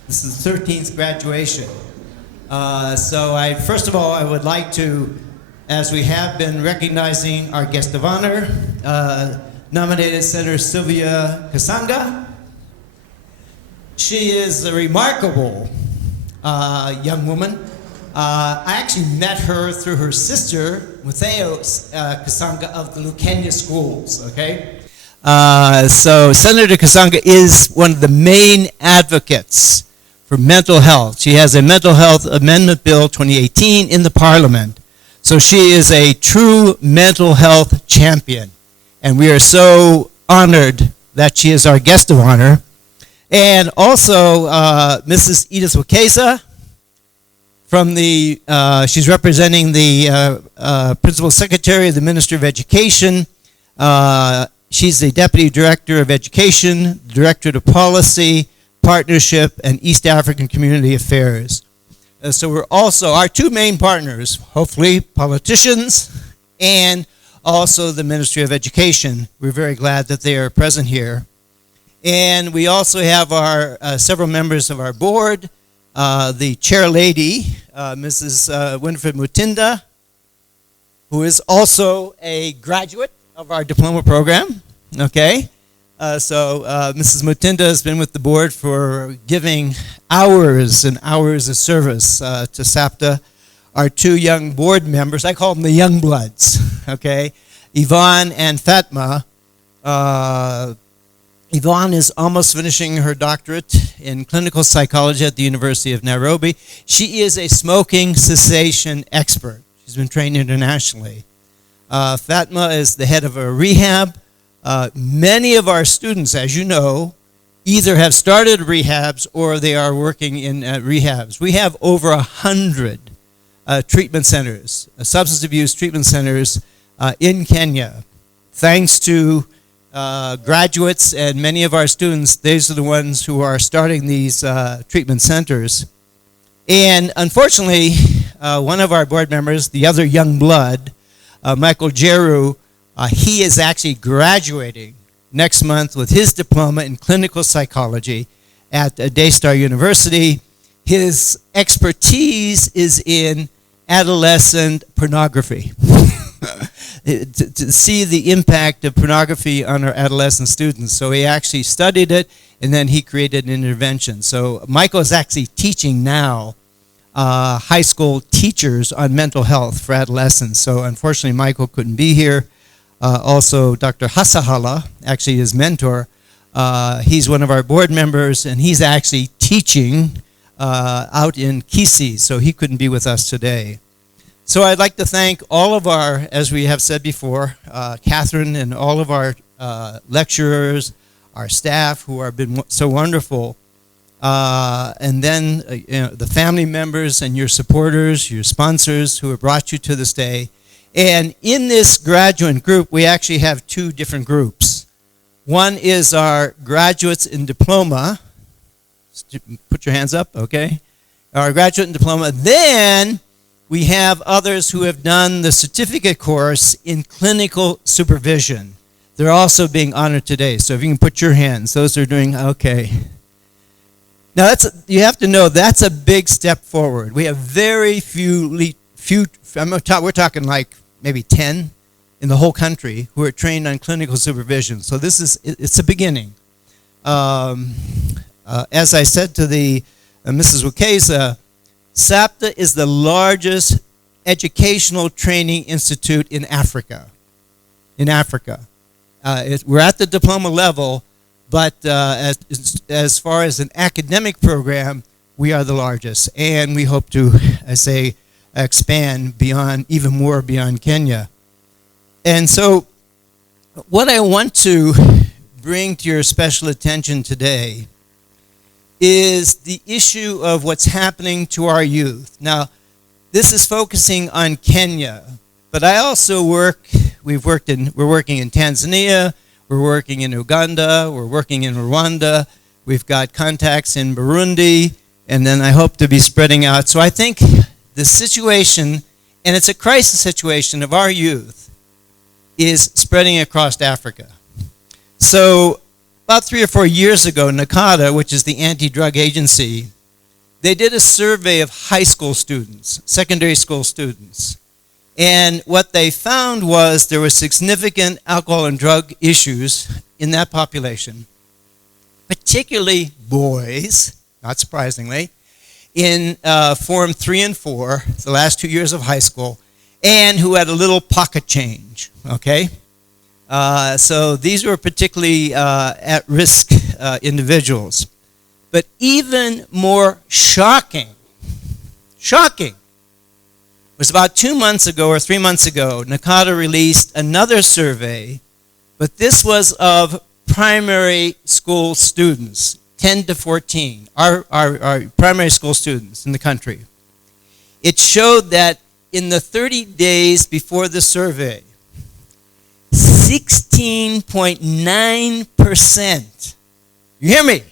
this is 13th graduation. So first of all, I would like to, as we have been recognizing our guest of honor, nominated Senator Sylvia Kasanga. She is a remarkable young woman. I actually met her through her sister, Mutheo Kasanga of the Lukenya schools, okay? So Senator Kasanga is one of the main advocates for mental health. She has a Mental Health Amendment Bill 2018 in the Parliament. So she is a true mental health champion. And we are so honored that she is our guest of honor. And also Mrs. Edith Wakesa from the, she's representing the Principal Secretary of the Ministry of Education. She's the Deputy Director of Education, Director of Policy, Partnership, and East African Community Affairs. So we're also, our two main partners, hopefully politicians, and also the Ministry of Education. We're very glad that they are present here. And we also have our several members of our board, the chair lady, Mrs. Winifred Mutinda, who is also a graduate of our diploma program, okay? Mrs. Mutinda has been with the board for giving hours and hours of service to SAPTA. Our two young board members, I call them the young bloods, okay? Yvonne and Fatma. Yvonne is almost finishing her doctorate in clinical psychology at the University of Nairobi. She is a smoking cessation expert. She's been trained internationally. Fatma is the head of a rehab. Many of our students, as you know, either have started rehabs or they are working in rehabs. We have over 100 treatment centers, substance abuse treatment centers in Kenya. Thanks to graduates and many of our students, these are the ones who are starting these treatment centers. And unfortunately, one of our board members, the other young blood, Michael Jeru, he is actually graduating next month with his diploma in clinical psychology at Daystar University. His expertise is in adolescent pornography. To see the impact of pornography on our adolescent students. So he actually studied it, and then he created an intervention. So Michael is actually teaching now high school teachers on mental health for adolescents. So unfortunately, Michael couldn't be here. Also, Dr. Hasahala, actually his mentor, he's one of our board members, and he's actually teaching out in Kisii, so he couldn't be with us today. So I'd like to thank all of our, as we have said before, Catherine and all of our lecturers, our staff who have been so wonderful, and then the family members and your supporters, your sponsors who have brought you to this day. And in this graduate group, we actually have two different groups. One is our graduates in diploma. Put your hands up, okay? Our graduate in diploma. Then we have others who have done the certificate course in clinical supervision. They're also being honored today. So if you can put your hands, those are doing okay. Now you have to know that's a big step forward. We have very few. We're talking like maybe 10 in the whole country who are trained on clinical supervision. So it's a beginning. As I said to the Mrs. Wukeza, SAPTA is the largest educational training institute in Africa. We're at the diploma level, but as far as an academic program, we are the largest. And we hope to, expand even more beyond Kenya. And so what I want to bring to your special attention today is the issue of what's happening to our youth. Now, this is focusing on Kenya, but I also we're working in Tanzania, we're working in Uganda, we're working in Rwanda, we've got contacts in Burundi, and then I hope to be spreading out. So I think the situation, and it's a crisis situation of our youth, is spreading across Africa. So about 3 or 4 years ago, NACADA, which is the anti-drug agency, they did a survey of high school students, secondary school students. And what they found was there were significant alcohol and drug issues in that population, particularly boys, not surprisingly, in Form 3 and 4, the last 2 years of high school, and who had a little pocket change, okay? So these were particularly at-risk individuals. But even more shocking, was about 2 months ago or 3 months ago, NACADA released another survey, but this was of primary school students, 10 to 14, our primary school students in the country. It showed that in the 30 days before the survey, 16.9%, you hear me?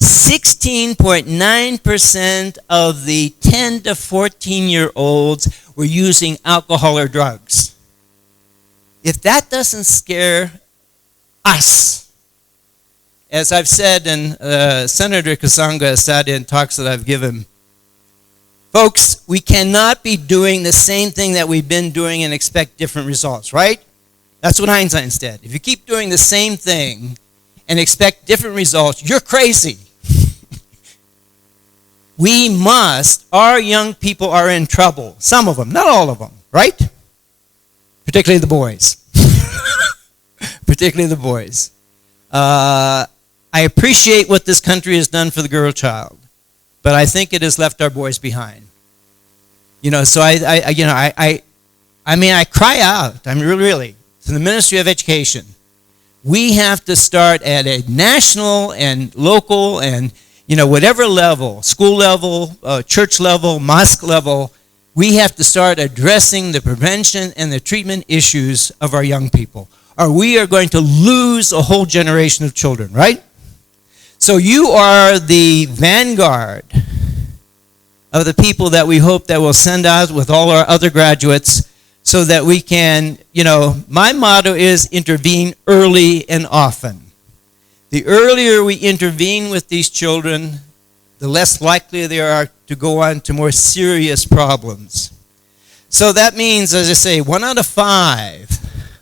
16.9% of the 10 to 14-year-olds were using alcohol or drugs. If that doesn't scare us, as I've said, and Senator Kasanga has said in talks that I've given, folks, we cannot be doing the same thing that we've been doing and expect different results, right? That's what Einstein said. If you keep doing the same thing and expect different results, you're crazy. Our young people are in trouble. Some of them, not all of them, right? Particularly the boys. Particularly the boys. I appreciate what this country has done for the girl child, but I think it has left our boys behind. So I cry out. Really, to the Ministry of Education. We have to start at a national and local and whatever level, school level, church level, mosque level, we have to start addressing the prevention and the treatment issues of our young people, or we are going to lose a whole generation of children, right? So you are the vanguard of the people that we hope that we'll send out with all our other graduates so that we can, my motto is intervene early and often. The earlier we intervene with these children, the less likely they are to go on to more serious problems. So that means, as I say, 1 out of 5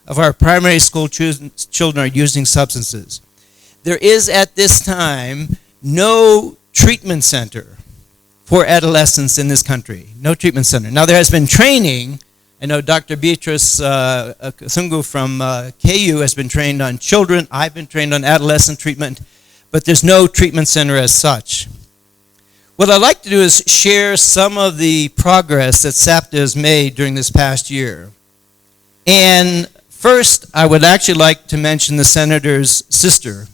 of our primary school children are using substances. There is at this time no treatment center for adolescents in this country. No treatment center. Now there has been training. I know Dr. Beatrice Kasungu from KU has been trained on children. I've been trained on adolescent treatment, but there's no treatment center as such. What I'd like to do is share some of the progress that SAPTA has made during this past year. And first, I would actually like to mention the Senator's sister,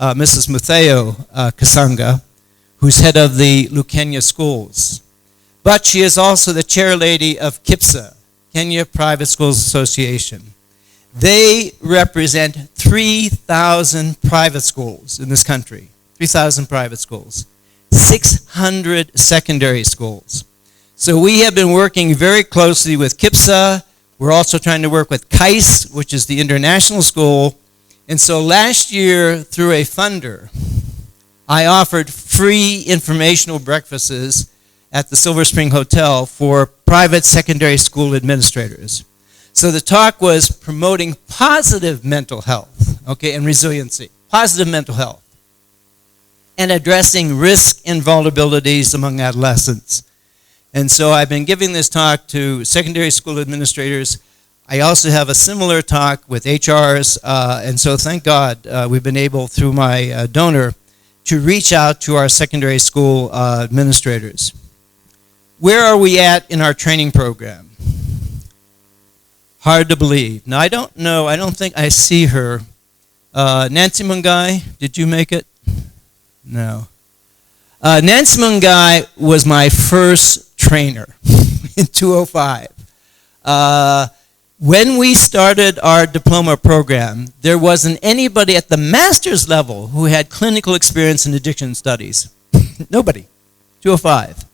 Mrs. Mutheo Kasanga, who's head of the Lukenya schools. But she is also the chair lady of KIPSA, Kenya Private Schools Association. They represent 3,000 private schools in this country, 3,000 private schools, 600 secondary schools. So we have been working very closely with KIPSA. We're also trying to work with KAIS, which is the international school. And so last year, through a funder, I offered free informational breakfasts at the Silver Spring Hotel for private secondary school administrators. So the talk was promoting positive mental health, okay, and resiliency, positive mental health, and addressing risk and vulnerabilities among adolescents. And so I've been giving this talk to secondary school administrators. I also have a similar talk with HRs, and so thank God we've been able, through my donor, to reach out to our secondary school administrators. Where are we at in our training program? Hard to believe. Now, I don't know, I don't think I see her. Nancy Mungai, did you make it? No. Nancy Mungai was my first trainer in 2005. When we started our diploma program, there wasn't anybody at the master's level who had clinical experience in addiction studies. Nobody. 2005.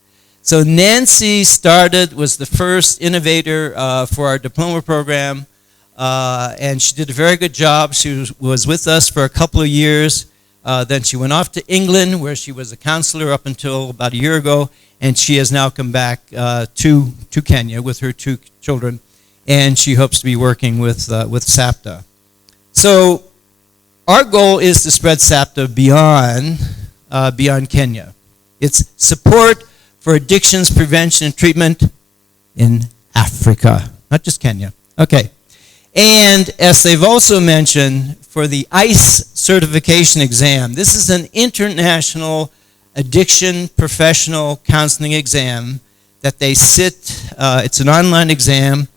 So Nancy was the first innovator for our diploma program, and she did a very good job. She was with us for a couple of years. Then she went off to England, where she was a counselor up until about a year ago, and she has now come back to Kenya with her 2 children, and she hopes to be working with SAPTA. So our goal is to spread SAPTA beyond Kenya. It's support for addictions prevention and treatment in Africa, not just Kenya. Okay. And as they've also mentioned, for the ICE certification exam, this is an international addiction professional counseling exam that they sit. It's an online exam,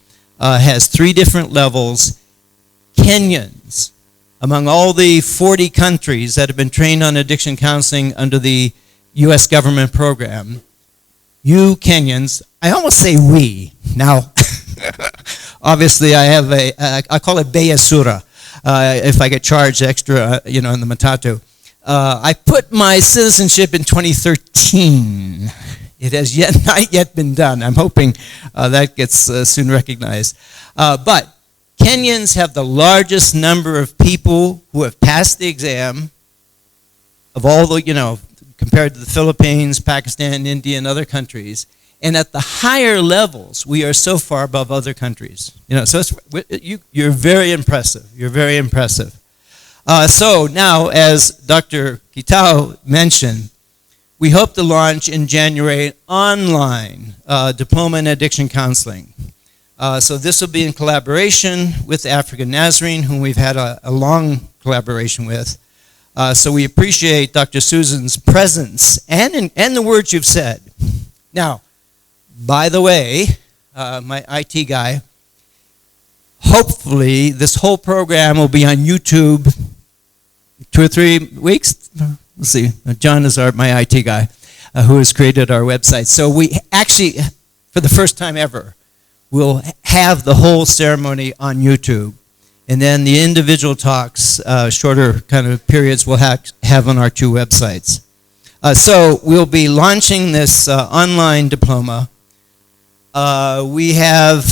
has 3 different levels. Kenyans, among all the 40 countries that have been trained on addiction counseling under the U.S. government program, you Kenyans, I almost say we. Now, obviously I have I call it Bayasura, if I get charged extra, in the matatu. I put my citizenship in 2013. It has not yet been done. I'm hoping that gets soon recognized. But Kenyans have the largest number of people who have passed the exam of all the, compared to the Philippines, Pakistan, India, and other countries. And at the higher levels, we are so far above other countries. So you're very impressive. You're very impressive. So now, as Dr. Kitao mentioned, we hope to launch in January online diploma in addiction counseling. So this will be in collaboration with African Nazarene, whom we've had a long collaboration with. So we appreciate Dr. Susan's presence and the words you've said. Now, by the way, my IT guy, hopefully this whole program will be on YouTube 2 or 3 weeks. Let's see. John is my IT guy who has created our website. So we actually, for the first time ever, will have the whole ceremony on YouTube. And then the individual talks, shorter kind of periods, we'll have on our 2 websites. So we'll be launching this online diploma. We have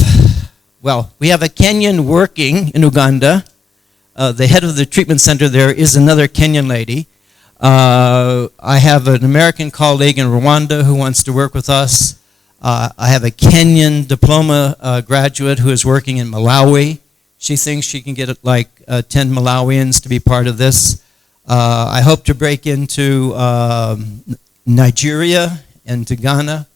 a Kenyan working in Uganda. The head of the treatment center there is another Kenyan lady. I have an American colleague in Rwanda who wants to work with us. I have a Kenyan diploma graduate who is working in Malawi. She thinks she can get 10 Malawians to be part of this. I hope to break into Nigeria and to Ghana.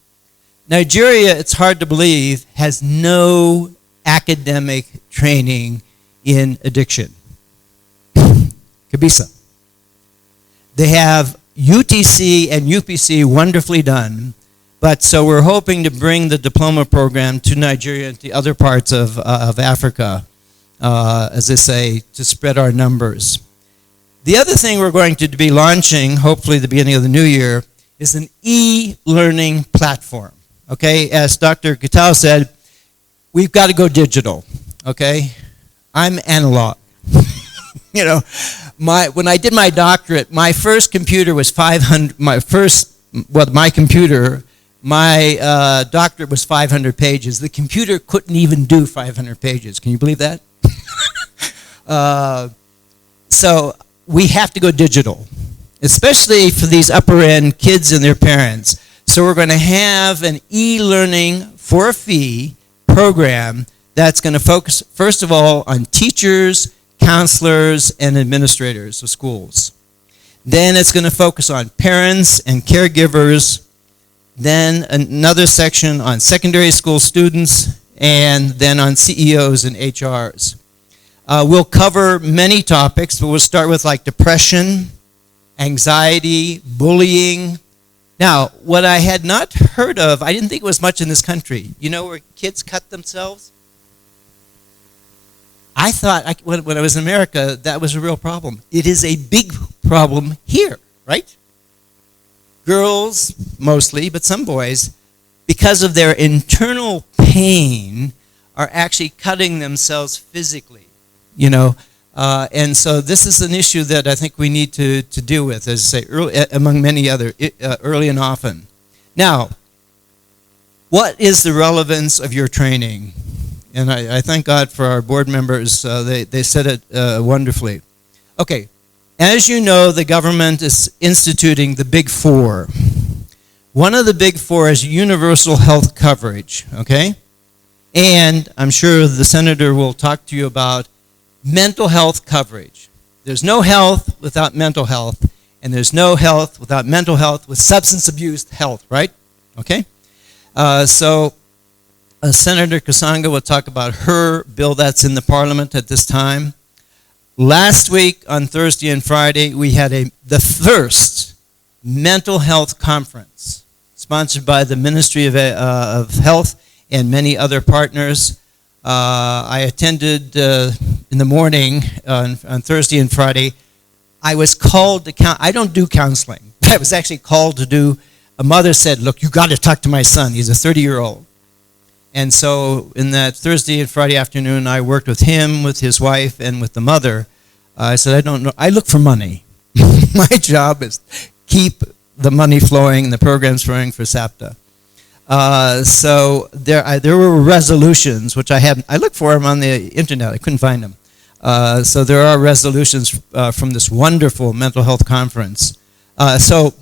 Nigeria, it's hard to believe, has no academic training in addiction. Kabisa. They have UTC and UPC wonderfully done, but so we're hoping to bring the diploma program to Nigeria and to other parts of Africa, as I say, to spread our numbers. The other thing we're going to be launching, hopefully the beginning of the new year, is an e-learning platform. Okay, as Dr. Kitao said, we've got to go digital. Okay, I'm analog. You know, when I did my doctorate, my first computer was 500. My doctorate was 500 pages. The computer couldn't even do 500 pages. Can you believe that? So we have to go digital, especially for these upper end kids and their parents. So we're going to have an e-learning for a fee program that's going to focus, first of all, on teachers, counselors, and administrators of schools. Then it's going to focus on parents and caregivers. Then another section on secondary school students, and then on CEOs and HRs. We'll cover many topics, but we'll start with like depression, anxiety, bullying. Now, what I had not heard of, I didn't think it was much in this country. You know where kids cut themselves? I thought when I was in America, that was a real problem. It is a big problem here, right? Girls, mostly, but some boys, because of their internal pain, are actually cutting themselves physically, you know. And so this is an issue that I think we need to deal with, as I say, among many other, early and often. Now, what is the relevance of your training? And I thank God for our board members. They said it wonderfully. Okay, as you know, the government is instituting the Big Four. One of the Big Four is universal health coverage, okay? And I'm sure the senator will talk to you about mental health coverage. There's no health without mental health, and there's no health without mental health with substance abuse health, right? Okay? Senator Kasanga will talk about her bill that's in the parliament at this time. Last week on Thursday and Friday, we had the first mental health conference sponsored by the Ministry of Health and many other partners. I attended in the morning on Thursday and Friday. I was called to I don't do counseling. I was actually called to do. A mother said, "Look, you got to talk to my son. He's a 30-year-old." And so in that Thursday and Friday afternoon, I worked with him, with his wife, and with the mother. I said, I don't know. I look for money. My job is keep the money flowing, the programs flowing for SAPTA. So there were resolutions, which I looked for them on the internet. I couldn't find them. So there are resolutions from this wonderful mental health conference. So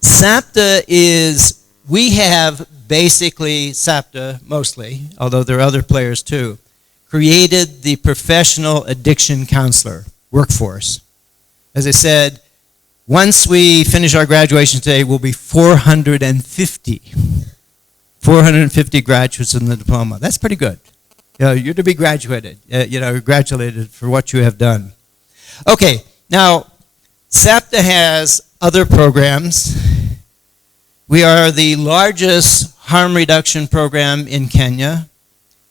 SAPTA is, we have basically, SAPTA mostly, although there are other players too, created the professional addiction counselor workforce. As I said, once we finish our graduation today, we'll be 450 graduates in the diploma. That's pretty good. You know, you're to be graduated, congratulated for what you have done. Okay, now, SAPTA has other programs. We are the largest harm reduction program in Kenya.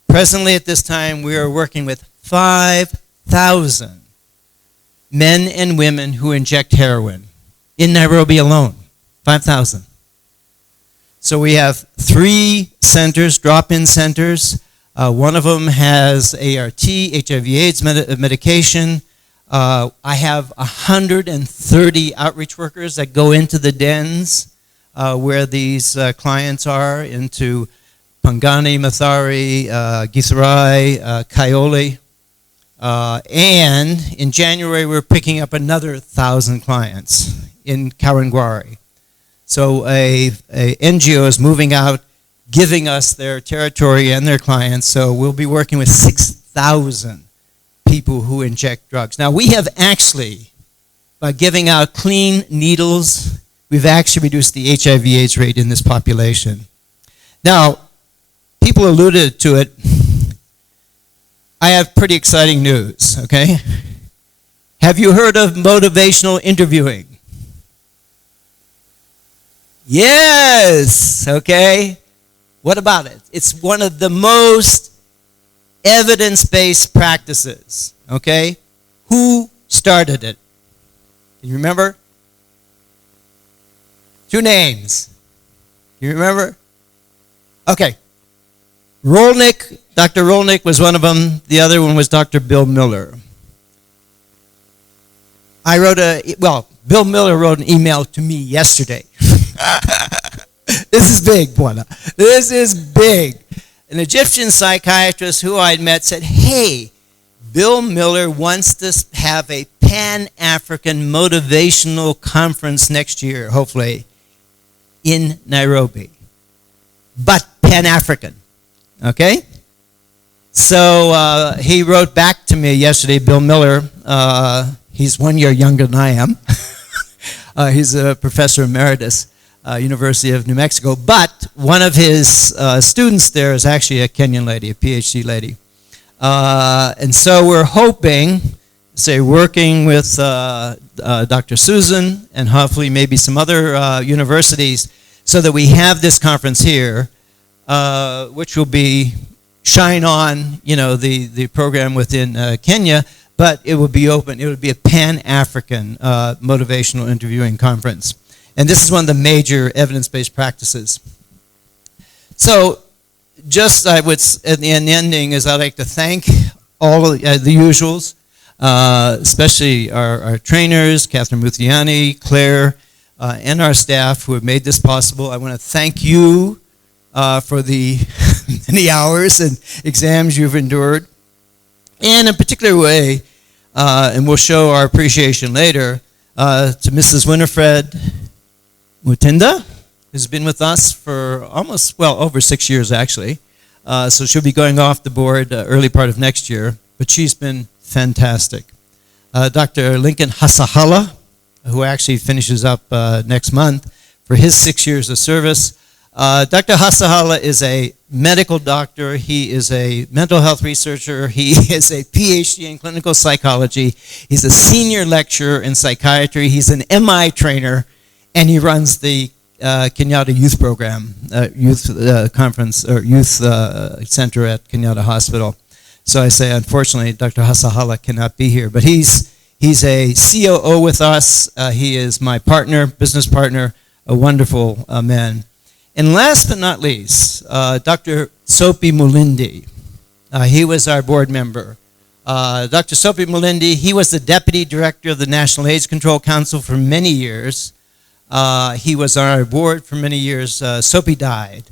Presently at this time, we are working with 5,000 men and women who inject heroin in Nairobi alone. 5,000. So we have 3 centers, drop-in centers. One of them has ART, HIV/AIDS medication. I have 130 outreach workers that go into the dens where these clients are, into Pangani, Mathare, Githurai, Kaiole. And in January, we're picking up another 1,000 clients in Kawangware. So a NGO is moving out, giving us their territory and their clients. So we'll be working with 6,000 people who inject drugs. Now, we have actually, by giving out clean needles, we've actually reduced the HIV/AIDS rate in this population. Now, people alluded to it. I have pretty exciting news, okay? Have you heard of motivational interviewing? Yes, okay. What about it? It's one of the most evidence-based practices, okay? Who started it? Can you remember? 2 names. You remember? Okay. Rolnick, Dr. Rolnick was one of them. The other one was Dr. Bill Miller. Bill Miller wrote an email to me yesterday. This is big, Buona. This is big. An Egyptian psychiatrist who I'd met said, hey, Bill Miller wants to have a Pan-African motivational conference next year, hopefully, in Nairobi. But Pan-African, okay? So he wrote back to me yesterday, Bill Miller. He's 1 year younger than I am. He's a professor emeritus, University of New Mexico. But one of his students there is actually a Kenyan lady, a PhD lady. And so we're hoping, working with Dr. Susan and hopefully maybe some other universities so that we have this conference here, which will be shine on, the program within Kenya, but it will be open. It would be a Pan-African motivational interviewing conference. And this is one of the major evidence-based practices. So just in the ending is I'd like to thank all of the usuals, especially our trainers, Catherine Muthiani, Claire, and our staff who have made this possible. I want to thank you for the many hours and exams you've endured. And in a particular way, and we'll show our appreciation later, to Mrs. Winifred Mutinda, who's been with us for over 6 years actually. So she'll be going off the board early part of next year, but she's been fantastic. Dr. Lincoln Hasahala, who actually finishes up next month for his 6 years of service. Dr. Hasahala is a medical doctor. He is a mental health researcher. He is a PhD in clinical psychology. He's a senior lecturer in psychiatry. He's an MI trainer, and he runs the Kenyatta Youth Program, youth conference or youth center at Kenyatta Hospital. So I say, unfortunately, Dr. Hasahala cannot be here, but he's a COO with us. He is my partner, business partner, a wonderful man. And last but not least, Dr. Sophie Mulindi. He was our board member. Dr. Sophie Mulindi, he was the deputy director of the National AIDS Control Council for many years. He was on our board for many years. Sophie died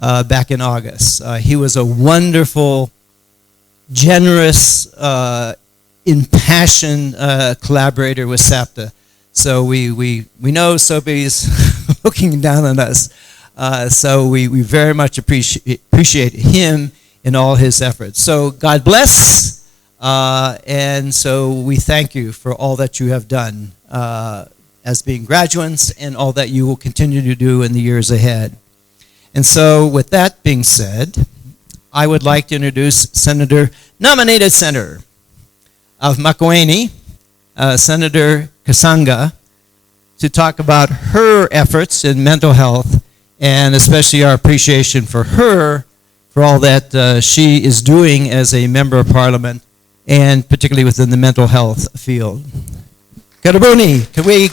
back in August. He was a wonderful, generous, impassioned collaborator with SAPTA. So we know Sophie's looking down on us. So we very much appreciate him in all his efforts. So God bless, and so we thank you for all that you have done as being graduates and all that you will continue to do in the years ahead. And so with that being said, I would like to introduce nominated Senator of Makueni, Senator Kasanga, to talk about her efforts in mental health and especially our appreciation for her for all that she is doing as a member of parliament and particularly within the mental health field. Karabuni, can we...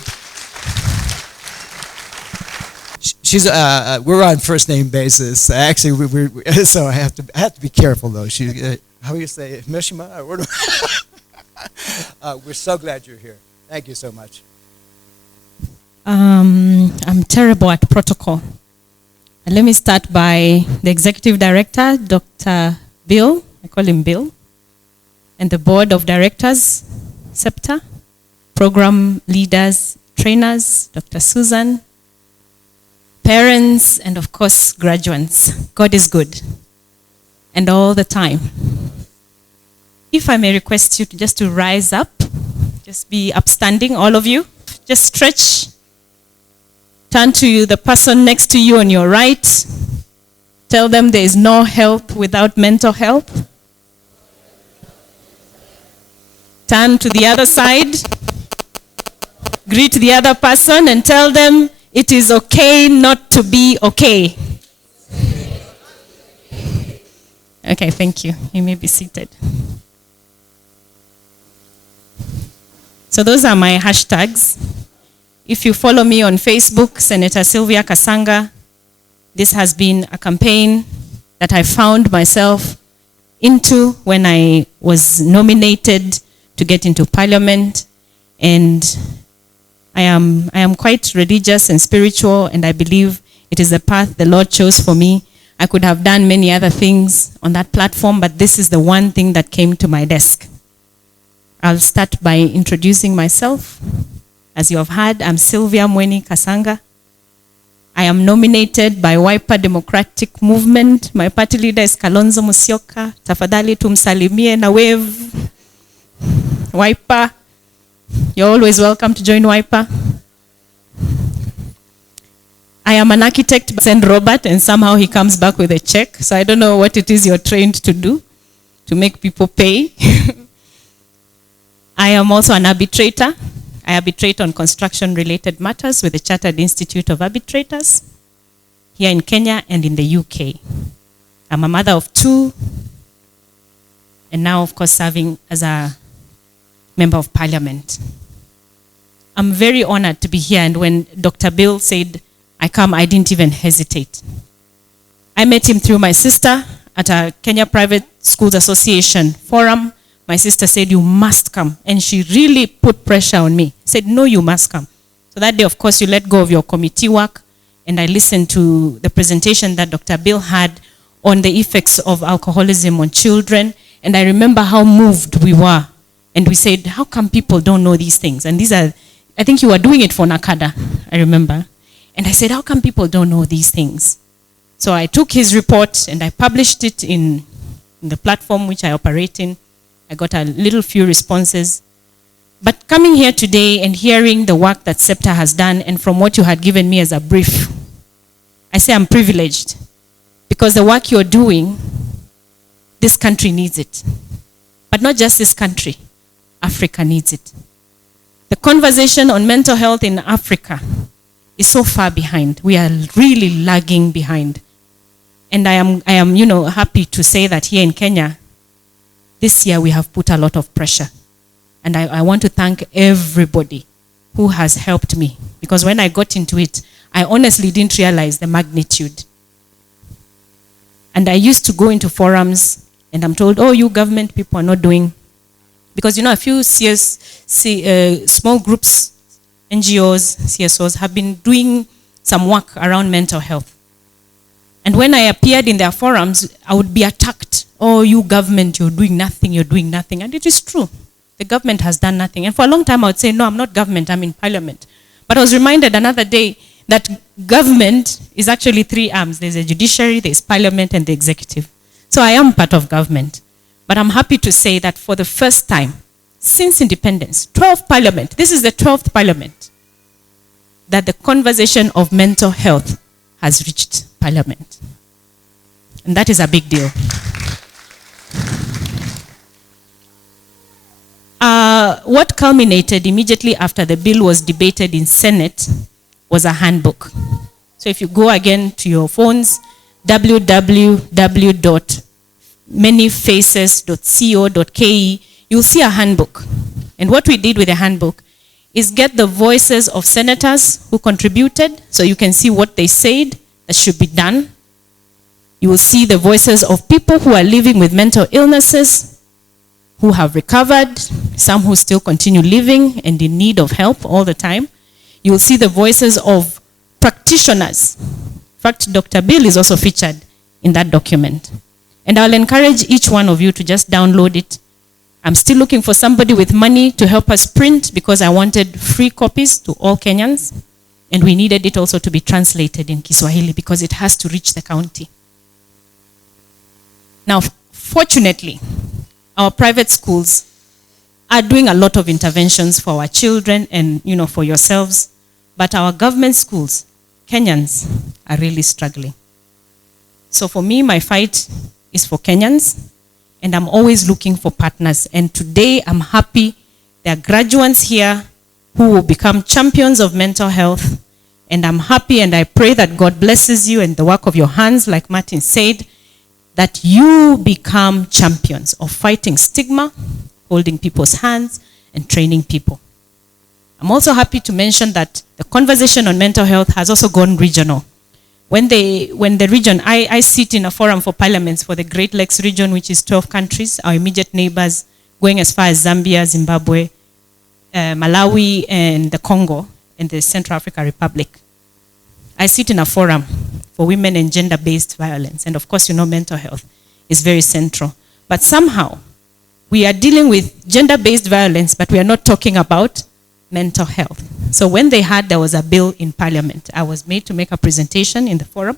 we're on first name basis. Actually, so I have to be careful though. How do you say it? Mishima? We're so glad you're here. Thank you so much. I'm terrible at protocol. Let me start by the executive director, Dr. Bill, I call him Bill, and the board of directors, SAPTA, program leaders, trainers, Dr. Susan, parents, and of course, graduates. God is good, and all the time. If I may request you just to rise up, just be upstanding, all of you. Just stretch. Turn to the person next to you on your right. Tell them there is no help without mental health. Turn to the other side. Greet the other person and tell them it is okay not to be okay. Okay, thank you. You may be seated. So those are my hashtags. If you follow me on Facebook, Senator Sylvia Kasanga, this has been a campaign that I found myself into when I was nominated to get into parliament. And I am quite religious and spiritual, and I believe it is the path the Lord chose for me. I could have done many other things on that platform, but this is the one thing that came to my desk. I'll start by introducing myself. As you have heard, I'm Sylvia Mweni Kasanga. I am nominated by Wiper Democratic Movement. My party leader is Kalonzo Musyoka. Tafadhali tumsalimie na wave. Wiper. You're always welcome to join Wiper. I am an architect, send Robert, and somehow he comes back with a check. So I don't know what it is you're trained to do to make people pay. I am also an arbitrator. I arbitrate on construction-related matters with the Chartered Institute of Arbitrators here in Kenya and in the UK. I'm a mother of 2, and now, of course, serving as a member of parliament. I'm very honored to be here, and when Dr. Bill said I come, I didn't even hesitate. I met him through my sister at a Kenya Private Schools Association forum. My sister said, you must come. And she really put pressure on me. Said, no, you must come. So that day, of course, you let go of your committee work. And I listened to the presentation that Dr. Bill had on the effects of alcoholism on children. And I remember how moved we were. And we said, how come people don't know these things? And these are, I think you were doing it for Nakada, I remember. And I said, how come people don't know these things? So I took his report and I published it in the platform which I operate in. I got a little few responses. But coming here today and hearing the work that SAPTA has done, and from what you had given me as a brief, I say I'm privileged. Because the work you're doing, this country needs it. But not just this country, Africa needs it. The conversation on mental health in Africa is so far behind. We are really lagging behind. And I am, happy to say that here in Kenya, this year we have put a lot of pressure. And I want to thank everybody who has helped me. Because when I got into it, I honestly didn't realize the magnitude. And I used to go into forums and I'm told, oh, you government people are not doing. Because, a few small groups, NGOs, CSOs have been doing some work around mental health. And when I appeared in their forums, I would be attacked. Oh, you government, you're doing nothing, you're doing nothing. And it is true. The government has done nothing. And for a long time, I would say, no, I'm not government, I'm in parliament. But I was reminded another day that government is actually 3 arms. There's a judiciary, there's parliament, and the executive. So I am part of government. But I'm happy to say that for the first time, since independence, 12th parliament, this is the 12th parliament, that the conversation of mental health has reached parliament. And that is a big deal. What culminated immediately after the bill was debated in Senate was a handbook. So if you go again to your phones, www.manyfaces.co.ke, you'll see a handbook. And what we did with the handbook is get the voices of senators who contributed, so you can see what they said that should be done. You will see the voices of people who are living with mental illnesses, who have recovered, some who still continue living and in need of help all the time. You will see the voices of practitioners. In fact, Dr. Bill is also featured in that document. And I'll encourage each one of you to just download it. I'm still looking for somebody with money to help us print because I wanted free copies to all Kenyans. And we needed it also to be translated in Kiswahili because it has to reach the county. Now, fortunately, our private schools are doing a lot of interventions for our children and, for yourselves. But our government schools, Kenyans, are really struggling. So for me, my fight is for Kenyans, and I'm always looking for partners. And today, I'm happy there are graduates here who will become champions of mental health. And I'm happy and I pray that God blesses you and the work of your hands, like Martin said, that you become champions of fighting stigma, holding people's hands, and training people. I'm also happy to mention that the conversation on mental health has also gone regional. When when the region, I sit in a forum for parliaments for the Great Lakes region, which is 12 countries, our immediate neighbors, going as far as Zambia, Zimbabwe, Malawi, and the Congo, and the Central African Republic. I sit in a forum for women and gender-based violence, and of course, you know, mental health is very central. But somehow, we are dealing with gender-based violence, but we are not talking about mental health. So when they heard there was a bill in Parliament, I was made to make a presentation in the forum,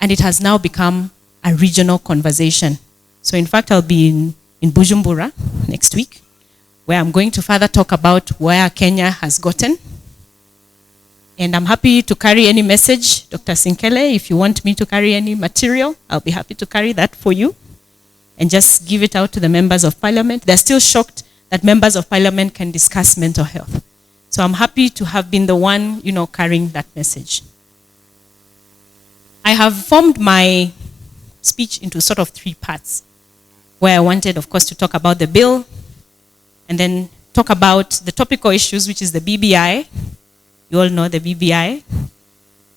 and it has now become a regional conversation. So in fact, I'll be in Bujumbura next week, where I'm going to further talk about where Kenya has gotten. And I'm happy to carry any message, Dr. Sinkele, if you want me to carry any material, I'll be happy to carry that for you and just give it out to the members of Parliament. They're still shocked that members of Parliament can discuss mental health. So I'm happy to have been the one, you know, carrying that message. I have formed my speech into sort of 3 parts, where I wanted, of course, to talk about the bill, and then talk about the topical issues, which is the BBI. You all know the BBI.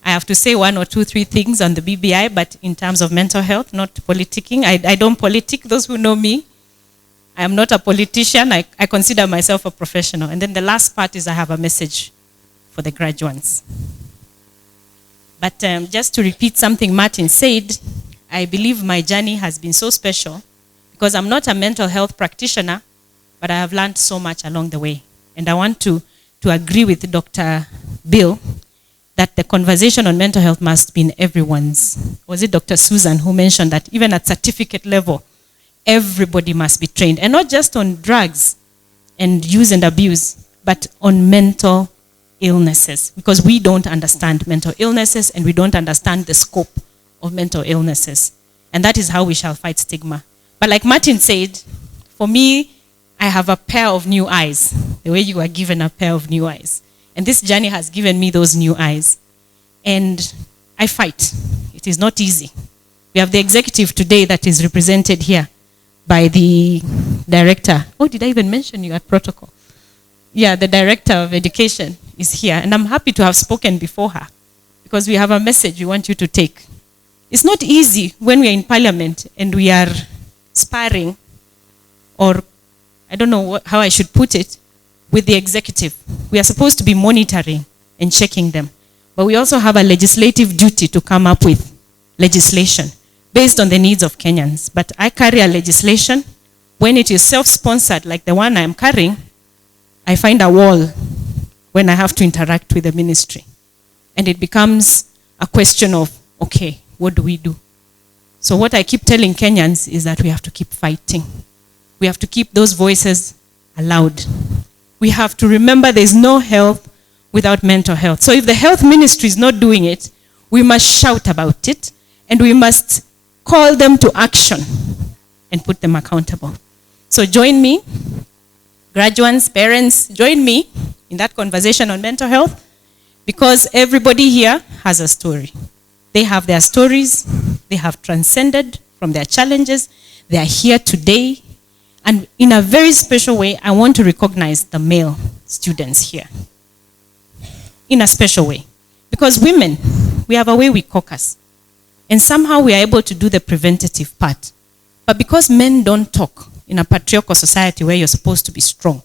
I have to say 1 or 2, 3 things on the BBI, but in terms of mental health, not politicking. I don't politic, those who know me. I am not a politician. I consider myself a professional. And then the last part is I have a message for the graduates. But just to repeat something Martin said, I believe my journey has been so special because I'm not a mental health practitioner, but I have learned so much along the way. And I want to agree with Dr. Bill that the conversation on mental health must be in everyone's. Was it Dr. Susan who mentioned that even at certificate level, everybody must be trained, and not just on drugs and use and abuse, but on mental illnesses, because we don't understand mental illnesses and we don't understand the scope of mental illnesses. And that is how we shall fight stigma. But like Martin said, for me, I have a pair of new eyes, the way you are given a pair of new eyes. And this journey has given me those new eyes. And I fight. It is not easy. We have the executive today that is represented here by the director. Oh, did I even mention you at protocol? Yeah, the director of education is here. And I'm happy to have spoken before her because we have a message we want you to take. It's not easy when we are in parliament and we are sparring, or I don't know how I should put it, with the executive. We are supposed to be monitoring and checking them. But we also have a legislative duty to come up with legislation based on the needs of Kenyans. But I carry a legislation. When it is self-sponsored, like the one I'm carrying, I find a wall when I have to interact with the ministry. And it becomes a question of, okay, what do we do? So what I keep telling Kenyans is that we have to keep fighting. We have to keep those voices aloud. We have to remember there's no health without mental health. So if the health ministry is not doing it, we must shout about it, and we must call them to action and put them accountable. So join me, graduates, parents, join me in that conversation on mental health, because everybody here has a story. They have their stories, they have transcended from their challenges, they are here today, and in a very special way, I want to recognize the male students here. In a special way. Because women, we have a way we caucus. And somehow we are able to do the preventative part. But because men don't talk in a patriarchal society where you're supposed to be strong,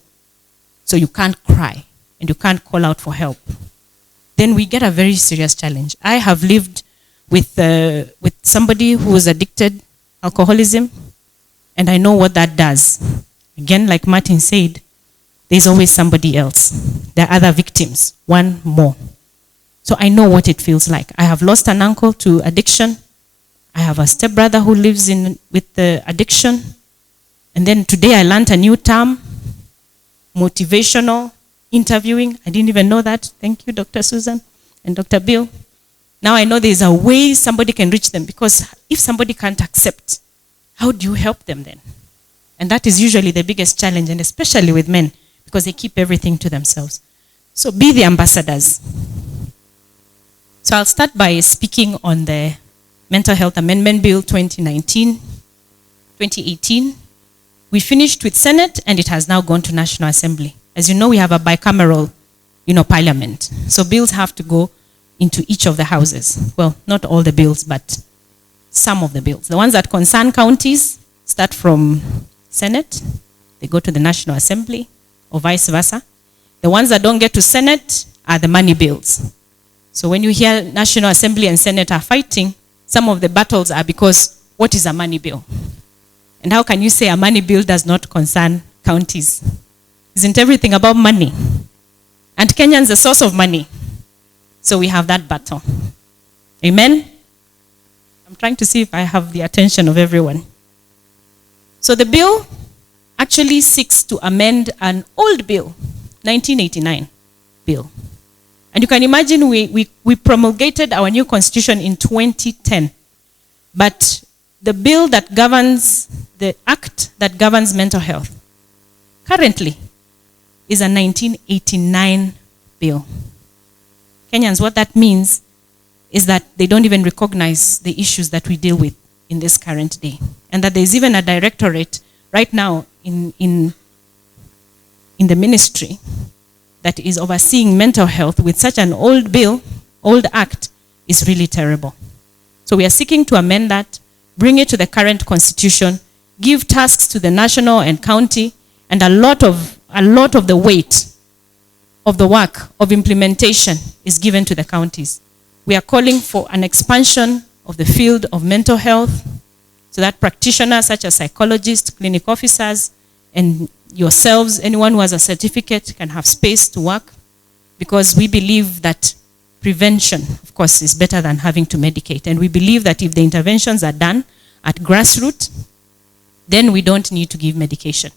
so you can't cry and you can't call out for help, then we get a very serious challenge. I have lived with somebody who was addicted, alcoholism, and I know what that does. Again, like Martin said, there's always somebody else. There are other victims, one more. So I know what it feels like. I have lost an uncle to addiction. I have a stepbrother who lives with the addiction. And then today I learned a new term, motivational interviewing. I didn't even know that. Thank you, Dr. Susan and Dr. Bill. Now I know there's a way somebody can reach them, because if somebody can't accept, how do you help them then? And that is usually the biggest challenge, and especially with men, because they keep everything to themselves. So be the ambassadors. So I'll start by speaking on the Mental Health Amendment Bill 2018. We finished with Senate, and it has now gone to National Assembly. As you know, we have a bicameral, parliament. So bills have to go into each of the houses. Well, not all the bills, but some of the bills. The ones that concern counties start from Senate, they go to the National Assembly, or vice versa. The ones that don't get to Senate are the money bills. So when you hear National Assembly and Senate are fighting, some of the battles are because what is a money bill? And how can you say a money bill does not concern counties? Isn't everything about money? And Kenya is the source of money. So we have that battle. Amen? I'm trying to see if I have the attention of everyone. So the bill actually seeks to amend an old bill, 1989 bill. And you can imagine we promulgated our new constitution in 2010. But the bill that governs, the act that governs mental health, currently is a 1989 bill. Kenyans, what that means is that they don't even recognize the issues that we deal with in this current day. And that there's even a directorate right now in the ministry that is overseeing mental health with such an old bill, old act, is really terrible. So we are seeking to amend that, bring it to the current constitution, give tasks to the national and county, and a lot of the weight of the work of implementation is given to the counties. We are calling for an expansion of the field of mental health so that practitioners such as psychologists, clinic officers, and yourselves, anyone who has a certificate, can have space to work, because we believe that prevention, of course, is better than having to medicate. And we believe that if the interventions are done at grassroots, then we don't need to give medication.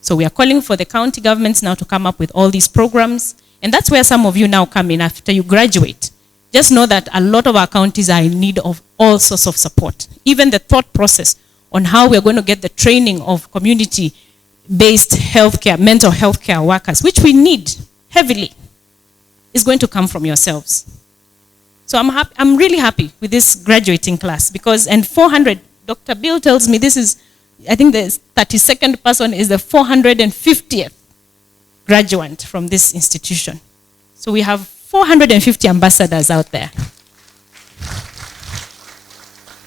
So we are calling for the county governments now to come up with all these programs. And that's where some of you now come in after you graduate. Just know that a lot of our counties are in need of all sorts of support. Even the thought process on how we're going to get the training of community-based healthcare, mental health care workers, which we need heavily, is going to come from yourselves. So I'm really happy with this graduating class because, and 400, Dr. Bill tells me this is, I think the 32nd person is the 450th graduate from this institution. So we have 450 ambassadors out there.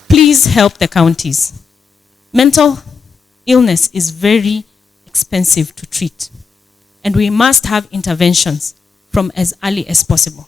Please help the counties. Mental illness is very expensive to treat, and we must have interventions from as early as possible.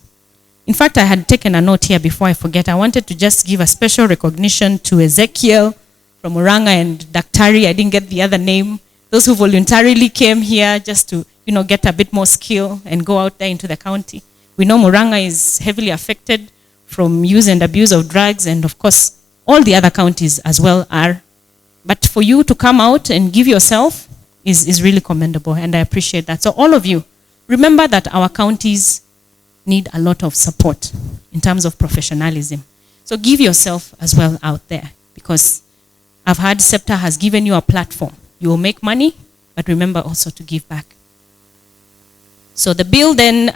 In fact, I had taken a note here before I forget. I wanted to just give a special recognition to Ezekiel from Uranga and Daktari. I didn't get the other name. Those who voluntarily came here just to, get a bit more skill and go out there into the county. We know Muranga is heavily affected from use and abuse of drugs, and of course, all the other counties as well are. But for you to come out and give yourself is really commendable, and I appreciate that. So all of you, remember that our counties need a lot of support in terms of professionalism. So give yourself as well out there, because I've heard SAPTA has given you a platform. You will make money, but remember also to give back. So the bill then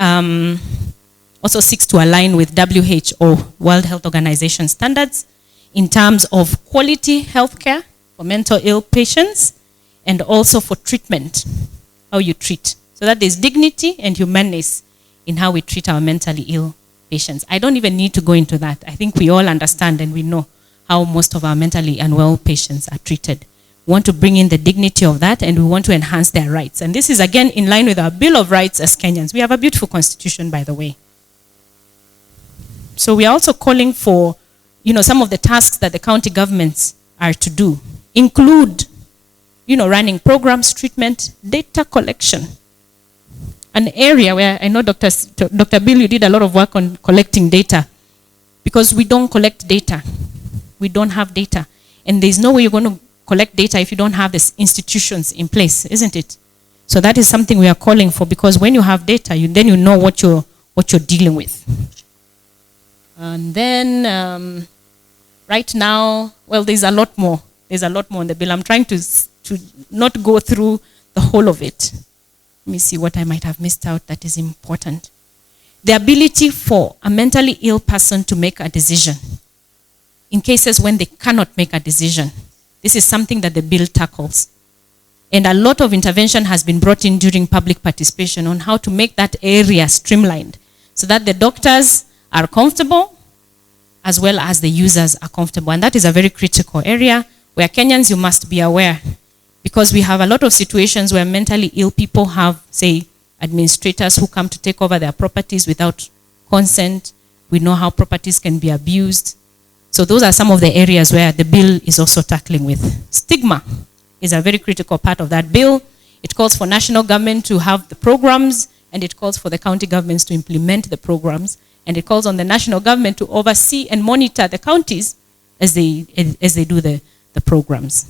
also seeks to align with WHO, World Health Organization standards, in terms of quality healthcare for mental ill patients, and also for treatment, how you treat. So that there's dignity and humaneness in how we treat our mentally ill patients. I don't even need to go into that. I think we all understand and we know how most of our mentally unwell patients are treated. We want to bring in the dignity of that, and we want to enhance their rights. And this is again in line with our Bill of Rights as Kenyans. We have a beautiful constitution, by the way. So we are also calling for, some of the tasks that the county governments are to do include, running programs, treatment, data collection. An area where I know Dr. Bill, you did a lot of work on collecting data, because we don't collect data. We don't have data. And there's no way you're going to collect data if you don't have the institutions in place, isn't it? So that is something we are calling for, because when you have data, then you know what you're dealing with. And then right now, well, there's a lot more. There's a lot more in the bill. I'm trying to not go through the whole of it. Let me see what I might have missed out that is important. The ability for a mentally ill person to make a decision in cases when they cannot make a decision. This is something that the bill tackles. And a lot of intervention has been brought in during public participation on how to make that area streamlined, so that the doctors are comfortable as well as the users are comfortable. And that is a very critical area where Kenyans, you must be aware, because we have a lot of situations where mentally ill people have, say, administrators who come to take over their properties without consent. We know how properties can be abused. So those are some of the areas where the bill is also tackling with. Stigma is a very critical part of that bill. It calls for national government to have the programs, and it calls for the county governments to implement the programs, and it calls on the national government to oversee and monitor the counties as they do the programs.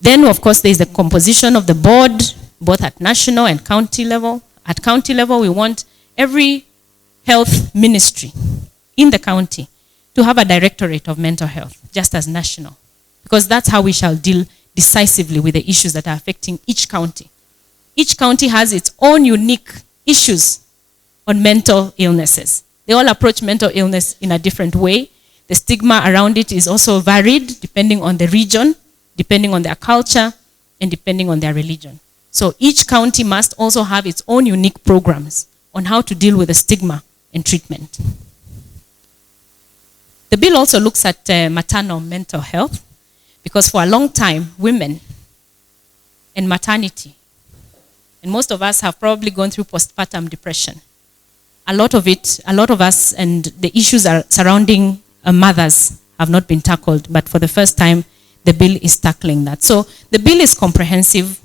Then, of course, there's the composition of the board, both at national and county level. At county level, we want every health ministry in the county to have a directorate of mental health, just as national, because that's how we shall deal decisively with the issues that are affecting each county. Each county has its own unique issues on mental illnesses. They all approach mental illness in a different way. The stigma around it is also varied depending on the region, depending on their culture, and depending on their religion. So each county must also have its own unique programs on how to deal with the stigma and treatment. The bill also looks at maternal mental health, because for a long time, women and maternity, and most of us have probably gone through postpartum depression. A lot of us, and the issues surrounding mothers have not been tackled, but for the first time, the bill is tackling that. So the bill is comprehensive.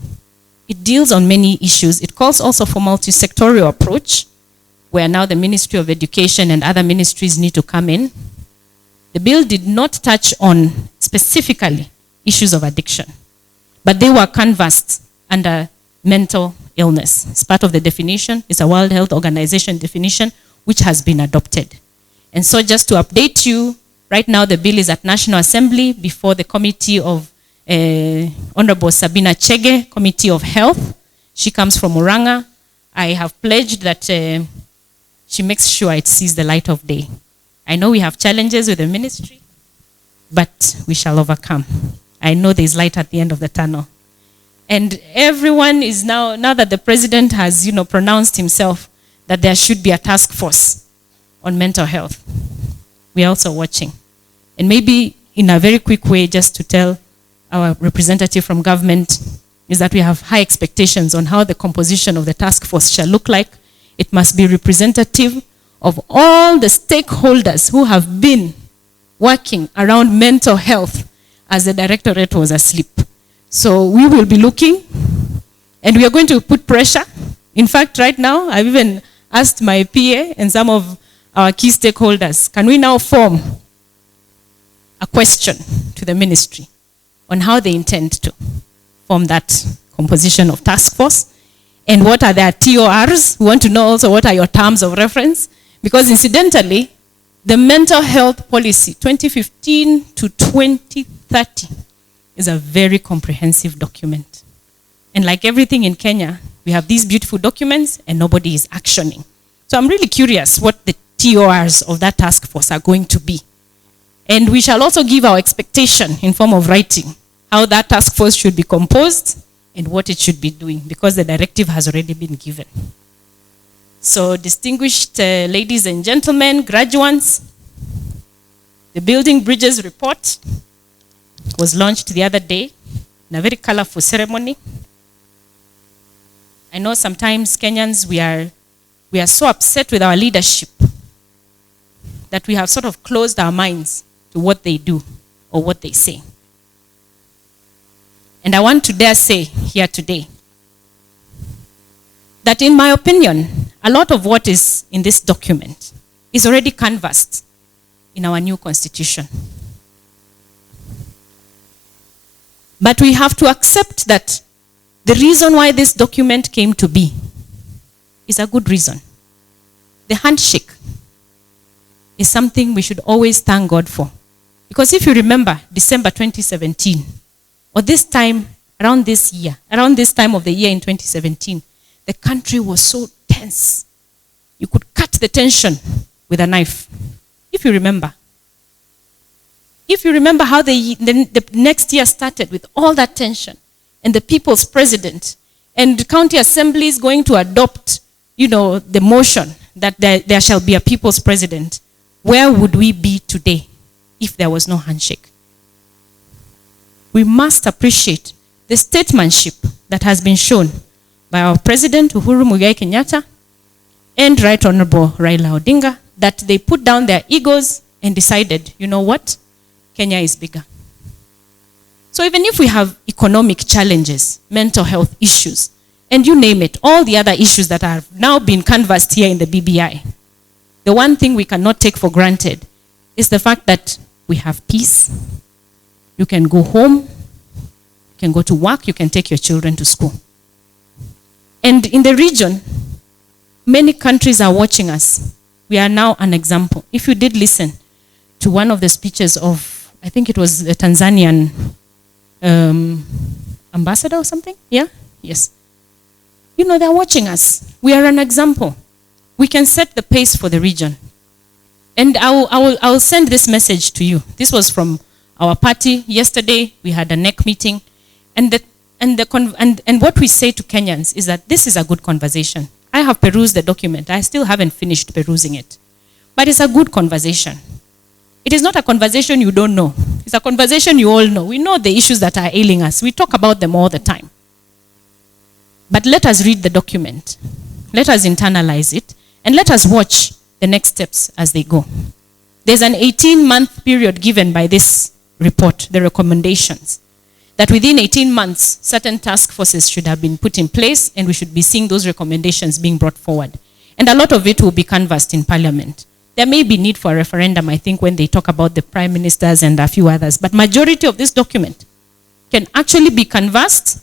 It deals on many issues. It calls also for multi-sectorial approach, where now the Ministry of Education and other ministries need to come in. The bill did not touch on specifically issues of addiction, but they were canvassed under mental illness. It's part of the definition. It's a World Health Organization definition, which has been adopted. And so just to update you, right now the bill is at National Assembly before the committee of Honorable Sabina Chege, Committee of Health. She comes from Murang'a. I have pledged that she makes sure it sees the light of day. I know we have challenges with the ministry, but we shall overcome. I know there's light at the end of the tunnel. And everyone is now that the president has, pronounced himself that there should be a task force on mental health, we are also watching. And maybe in a very quick way, just to tell our representative from government, is that we have high expectations on how the composition of the task force shall look like. It must be representative of all the stakeholders who have been working around mental health as the directorate was asleep. So we will be looking, and we are going to put pressure. In fact, right now, I've even asked my PA and some of our key stakeholders, can we now form a question to the ministry on how they intend to form that composition of task force, and what are their TORs? We want to know also what are your terms of reference, because incidentally, the mental health policy 2015 to 2030 is a very comprehensive document. And like everything in Kenya, we have these beautiful documents and nobody is actioning. So I'm really curious what the TORs of that task force are going to be. And we shall also give our expectation in form of writing, how that task force should be composed and what it should be doing, because the directive has already been given. So distinguished ladies and gentlemen, graduates, the Building Bridges report was launched the other day in a very colorful ceremony. I know sometimes Kenyans, we are so upset with our leadership that we have sort of closed our minds to what they do or what they say. And I want to dare say here today that in my opinion, a lot of what is in this document is already canvassed in our new constitution. But we have to accept that the reason why this document came to be is a good reason. The handshake is something we should always thank God for. Because if you remember December 2017, or this time, around this time of the year in 2017, the country was so tense. You could cut the tension with a knife, if you remember. If you remember how the next year started with all that tension, and the people's president, and the county assemblies going to adopt, the motion that there shall be a people's president, where would we be today if there was no handshake? We must appreciate the statesmanship that has been shown by our President Uhuru Muigai Kenyatta and Right Honorable Raila Odinga, that they put down their egos and decided, you know what, Kenya is bigger. So even if we have economic challenges, mental health issues, and you name it, all the other issues that have now been canvassed here in the BBI, the one thing we cannot take for granted is the fact that we have peace. You can go home, you can go to work, you can take your children to school. And in the region, many countries are watching us. We are now an example. If you did listen to one of the speeches of, I think it was the Tanzanian ambassador or something, yeah? Yes. You know, they're watching us. We are an example. We can set the pace for the region. And I will send this message to you. This was from our party yesterday. We had a NEC meeting. And what we say to Kenyans is that this is a good conversation. I have perused the document. I still haven't finished perusing it. But it's a good conversation. It is not a conversation you don't know. It's a conversation you all know. We know the issues that are ailing us. We talk about them all the time. But let us read the document. Let us internalize it. And let us watch the next steps as they go. There's an 18-month period given by this report, the recommendations, that within 18 months, certain task forces should have been put in place, and we should be seeing those recommendations being brought forward. And a lot of it will be canvassed in Parliament. There may be need for a referendum, I think, when they talk about the prime ministers and a few others. But majority of this document can actually be canvassed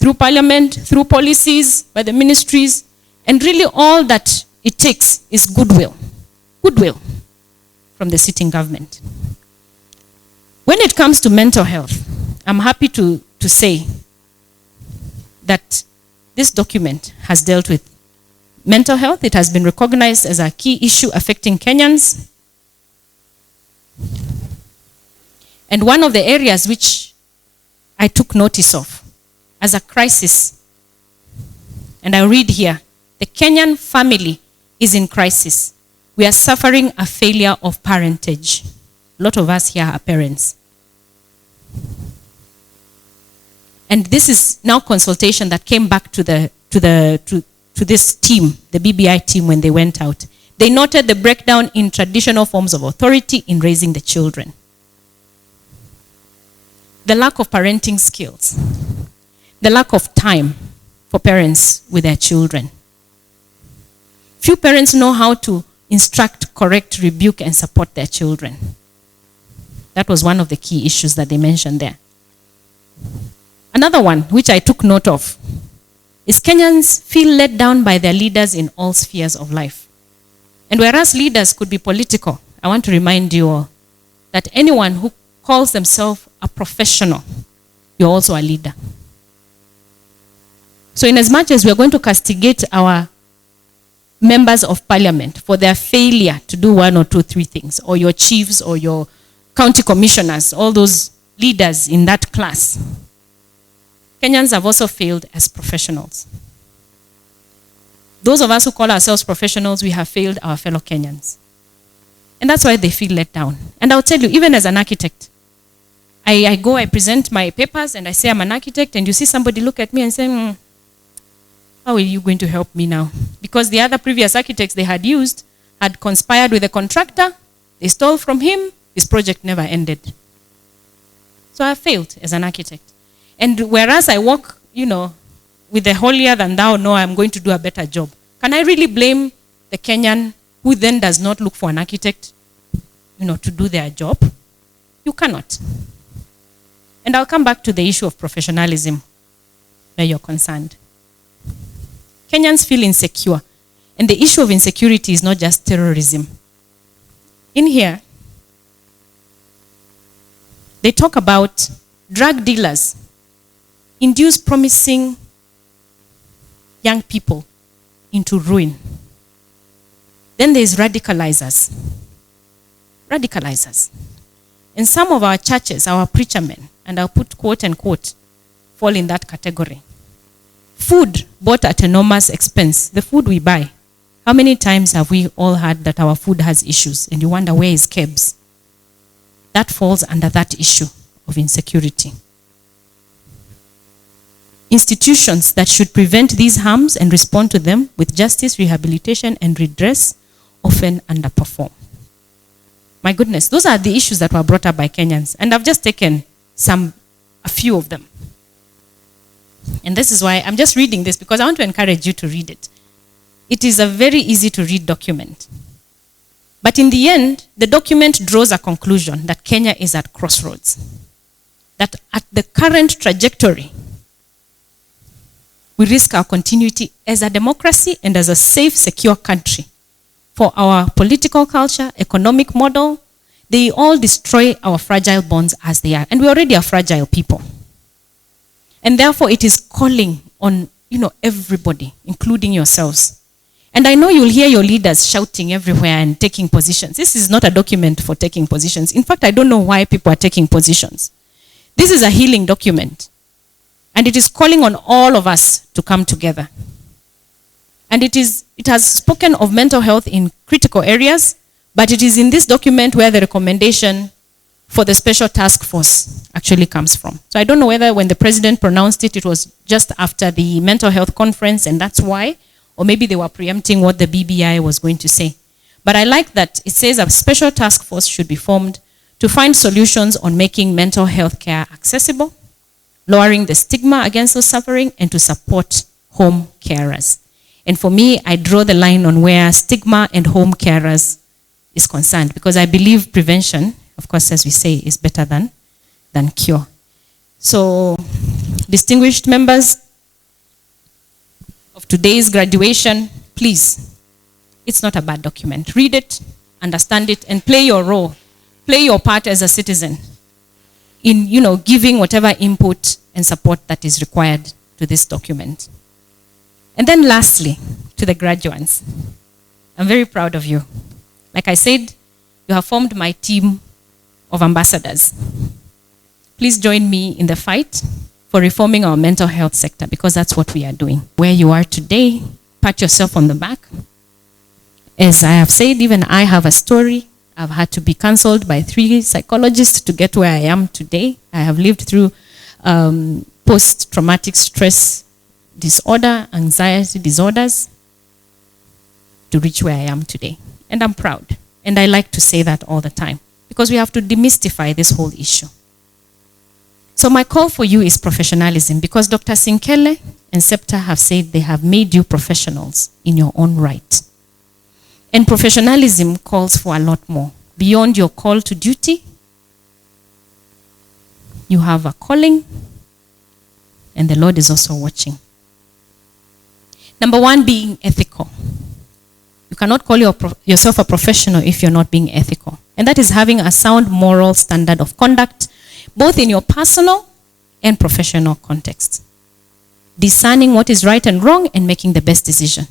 through Parliament, through policies, by the ministries, and really all that it takes is goodwill. Goodwill from the sitting government. When it comes to mental health, I'm happy to say that this document has dealt with mental health. It has been recognized as a key issue affecting Kenyans. And one of the areas which I took notice of as a crisis, and I read here, the Kenyan family is in crisis. We are suffering a failure of parentage. A lot of us here are parents. And this is now consultation that came back to this team, the BBI team, when they went out. They noted the breakdown in traditional forms of authority in raising the children. The lack of parenting skills. The lack of time for parents with their children. Few parents know how to instruct, correct, rebuke, and support their children. That was one of the key issues that they mentioned there. Another one, which I took note of, is Kenyans feel let down by their leaders in all spheres of life. And whereas leaders could be political, I want to remind you all that anyone who calls themselves a professional, you're also a leader. So in as much as we are going to castigate our members of parliament for their failure to do one or two, three things, or your chiefs or your county commissioners, all those leaders in that class, Kenyans have also failed as professionals. Those of us who call ourselves professionals, we have failed our fellow Kenyans. And that's why they feel let down. And I'll tell you, even as an architect, I present my papers and I say I'm an architect, and you see somebody look at me and say, how are you going to help me now? Because the other previous architects they had used had conspired with the contractor, they stole from him, his project never ended. So I failed as an architect. And whereas I walk, with the holier than thou, no, I'm going to do a better job. Can I really blame the Kenyan who then does not look for an architect, to do their job? You cannot. And I'll come back to the issue of professionalism where you're concerned. Kenyans feel insecure. And the issue of insecurity is not just terrorism. In here, they talk about drug dealers induce promising young people into ruin. Then there's radicalizers. Radicalizers. And some of our churches, our preacher men, and I'll put quote and quote, fall in that category. Food bought at enormous expense, the food we buy, How many times have we all heard that our food has issues and you wonder, where is KEBS? That falls under that issue of insecurity. Institutions that should prevent these harms and respond to them with justice, rehabilitation, and redress often underperform. My goodness, those are the issues that were brought up by Kenyans, and I've just taken a few of them. And this is why I'm just reading this, because I want to encourage you to read it. It is a very easy to read document. But in the end, the document draws a conclusion that Kenya is at crossroads. That at the current trajectory, we risk our continuity as a democracy and as a safe, secure country. For our political culture, economic model, they all destroy our fragile bonds as they are. And we already are fragile people. And therefore, it is calling on, everybody, including yourselves. And I know you'll hear your leaders shouting everywhere and taking positions. This is not a document for taking positions. In fact, I don't know why people are taking positions. This is a healing document. And it is calling on all of us to come together. And it has spoken of mental health in critical areas, but it is in this document where the recommendation for the special task force actually comes from. So I don't know whether when the president pronounced it, it was just after the mental health conference, and that's why, or maybe they were preempting what the BBI was going to say. But I like that it says a special task force should be formed to find solutions on making mental health care accessible, lowering the stigma against those suffering, and to support home carers. And for me, I draw the line on where stigma and home carers is concerned, because I believe prevention, of course, as we say, is better than cure. So, distinguished members of today's graduation, please, it's not a bad document. Read it, understand it, and play your role. Play your part as a citizen in, giving whatever input and support that is required to this document. And then lastly, to the graduates, I'm very proud of you. Like I said, you have formed my team of ambassadors. Please join me in the fight for reforming our mental health sector, because that's what we are doing. Where you are today, pat yourself on the back. As I have said, even I have a story. I've had to be counseled by 3 psychologists to get where I am today. I have lived through post-traumatic stress disorder, anxiety disorders, to reach where I am today. And I'm proud. And I like to say that all the time, because we have to demystify this whole issue. So my call for you is professionalism, because Dr. Sinkele and SAPTA have said they have made you professionals in your own right. And professionalism calls for a lot more. Beyond your call to duty, you have a calling, and the Lord is also watching. Number 1, being ethical. You cannot call yourself a professional if you're not being ethical. And that is having a sound moral standard of conduct, both in your personal and professional context. Discerning what is right and wrong and making the best decision.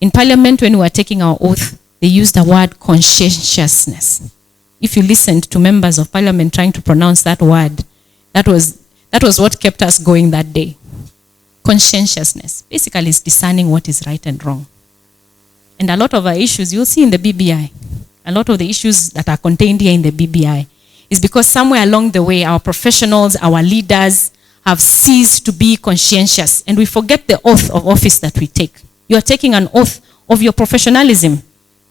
In Parliament, when we were taking our oath, they used the word conscientiousness. If you listened to members of Parliament trying to pronounce that word, that was what kept us going that day. Conscientiousness basically is discerning what is right and wrong. And a lot of our issues you'll see in the BBI, a lot of the issues that are contained here in the BBI is because somewhere along the way our professionals, our leaders have ceased to be conscientious, and we forget the oath of office that we take. You are taking an oath of your professionalism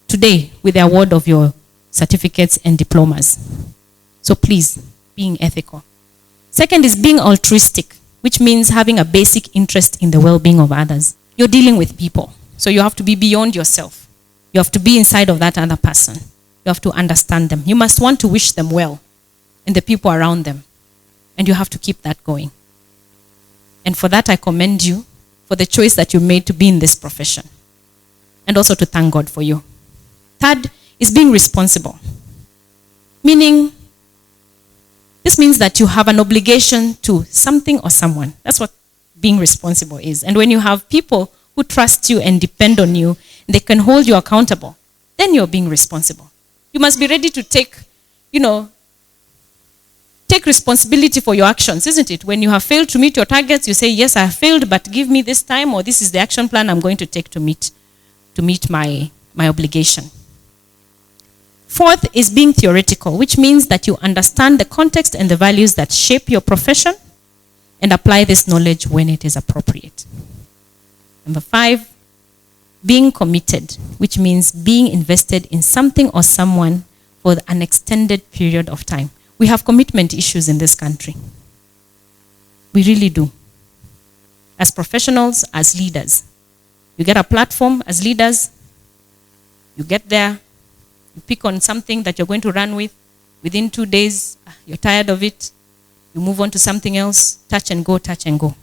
today with the award of your certificates and diplomas. So please, being ethical. Second is being altruistic, which means having a basic interest in the well-being of others. You're dealing with people, so you have to be beyond yourself. You have to be inside of that other person. You have to understand them. You must want to wish them well and the people around them. And you have to keep that going. And for that, I commend you for the choice that you made to be in this profession. And also to thank God for you. Third is being responsible. Meaning, this means that you have an obligation to something or someone. That's what being responsible is. And when you have people who trust you and depend on you, they can hold you accountable, then you're being responsible. You must be ready to take responsibility for your actions, isn't it? When you have failed to meet your targets, you say, yes, I have failed, but give me this time, or this is the action plan I'm going to take to meet to meet my obligation. Fourth is being theoretical, which means that you understand the context and the values that shape your profession and apply this knowledge when it is appropriate. Number 5, being committed, which means being invested in something or someone for an extended period of time. We have commitment issues in this country. We really do. As professionals, as leaders. You get a platform as leaders, you get there, you pick on something that you're going to run with. Within 2 days, you're tired of it. You move on to something else. Touch and go, touch and go.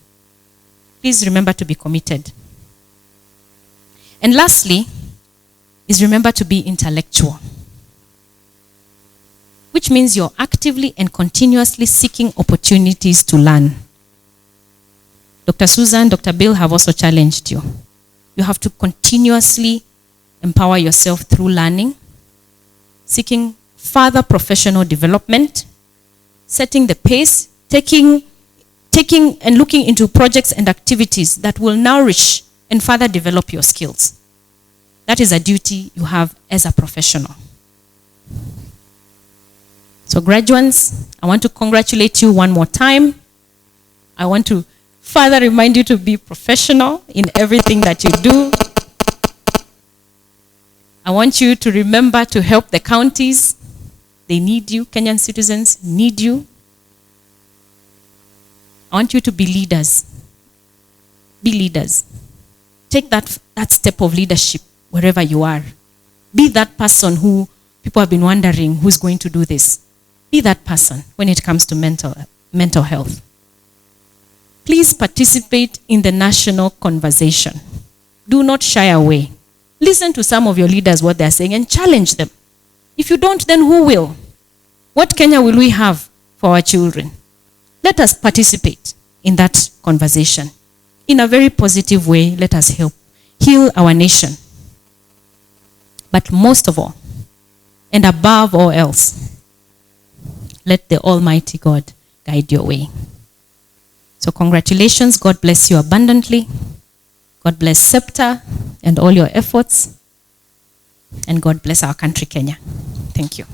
Please remember to be committed. And lastly, is remember to be intellectual. Which means you're actively and continuously seeking opportunities to learn. Dr. Susan, Dr. Bill have also challenged you. You have to continuously empower yourself through learning, seeking further professional development, setting the pace, taking and looking into projects and activities that will nourish and further develop your skills. That is a duty you have as a professional. So graduates, I want to congratulate you one more time. I want to further remind you to be professional in everything that you do. I want you to remember to help the counties. They need you. Kenyan citizens need you. I want you to be leaders. Be leaders. Take that step of leadership wherever you are. Be that person who people have been wondering who's going to do this. Be that person when it comes to mental health. Please participate in the national conversation. Do not shy away. Listen to some of your leaders, what they're saying, and challenge them. If you don't, then who will? What Kenya will we have for our children? Let us participate in that conversation. In a very positive way, let us help heal our nation. But most of all, and above all else, let the Almighty God guide your way. So congratulations. God bless you abundantly. God bless SAPTA and all your efforts. And God bless our country, Kenya. Thank you.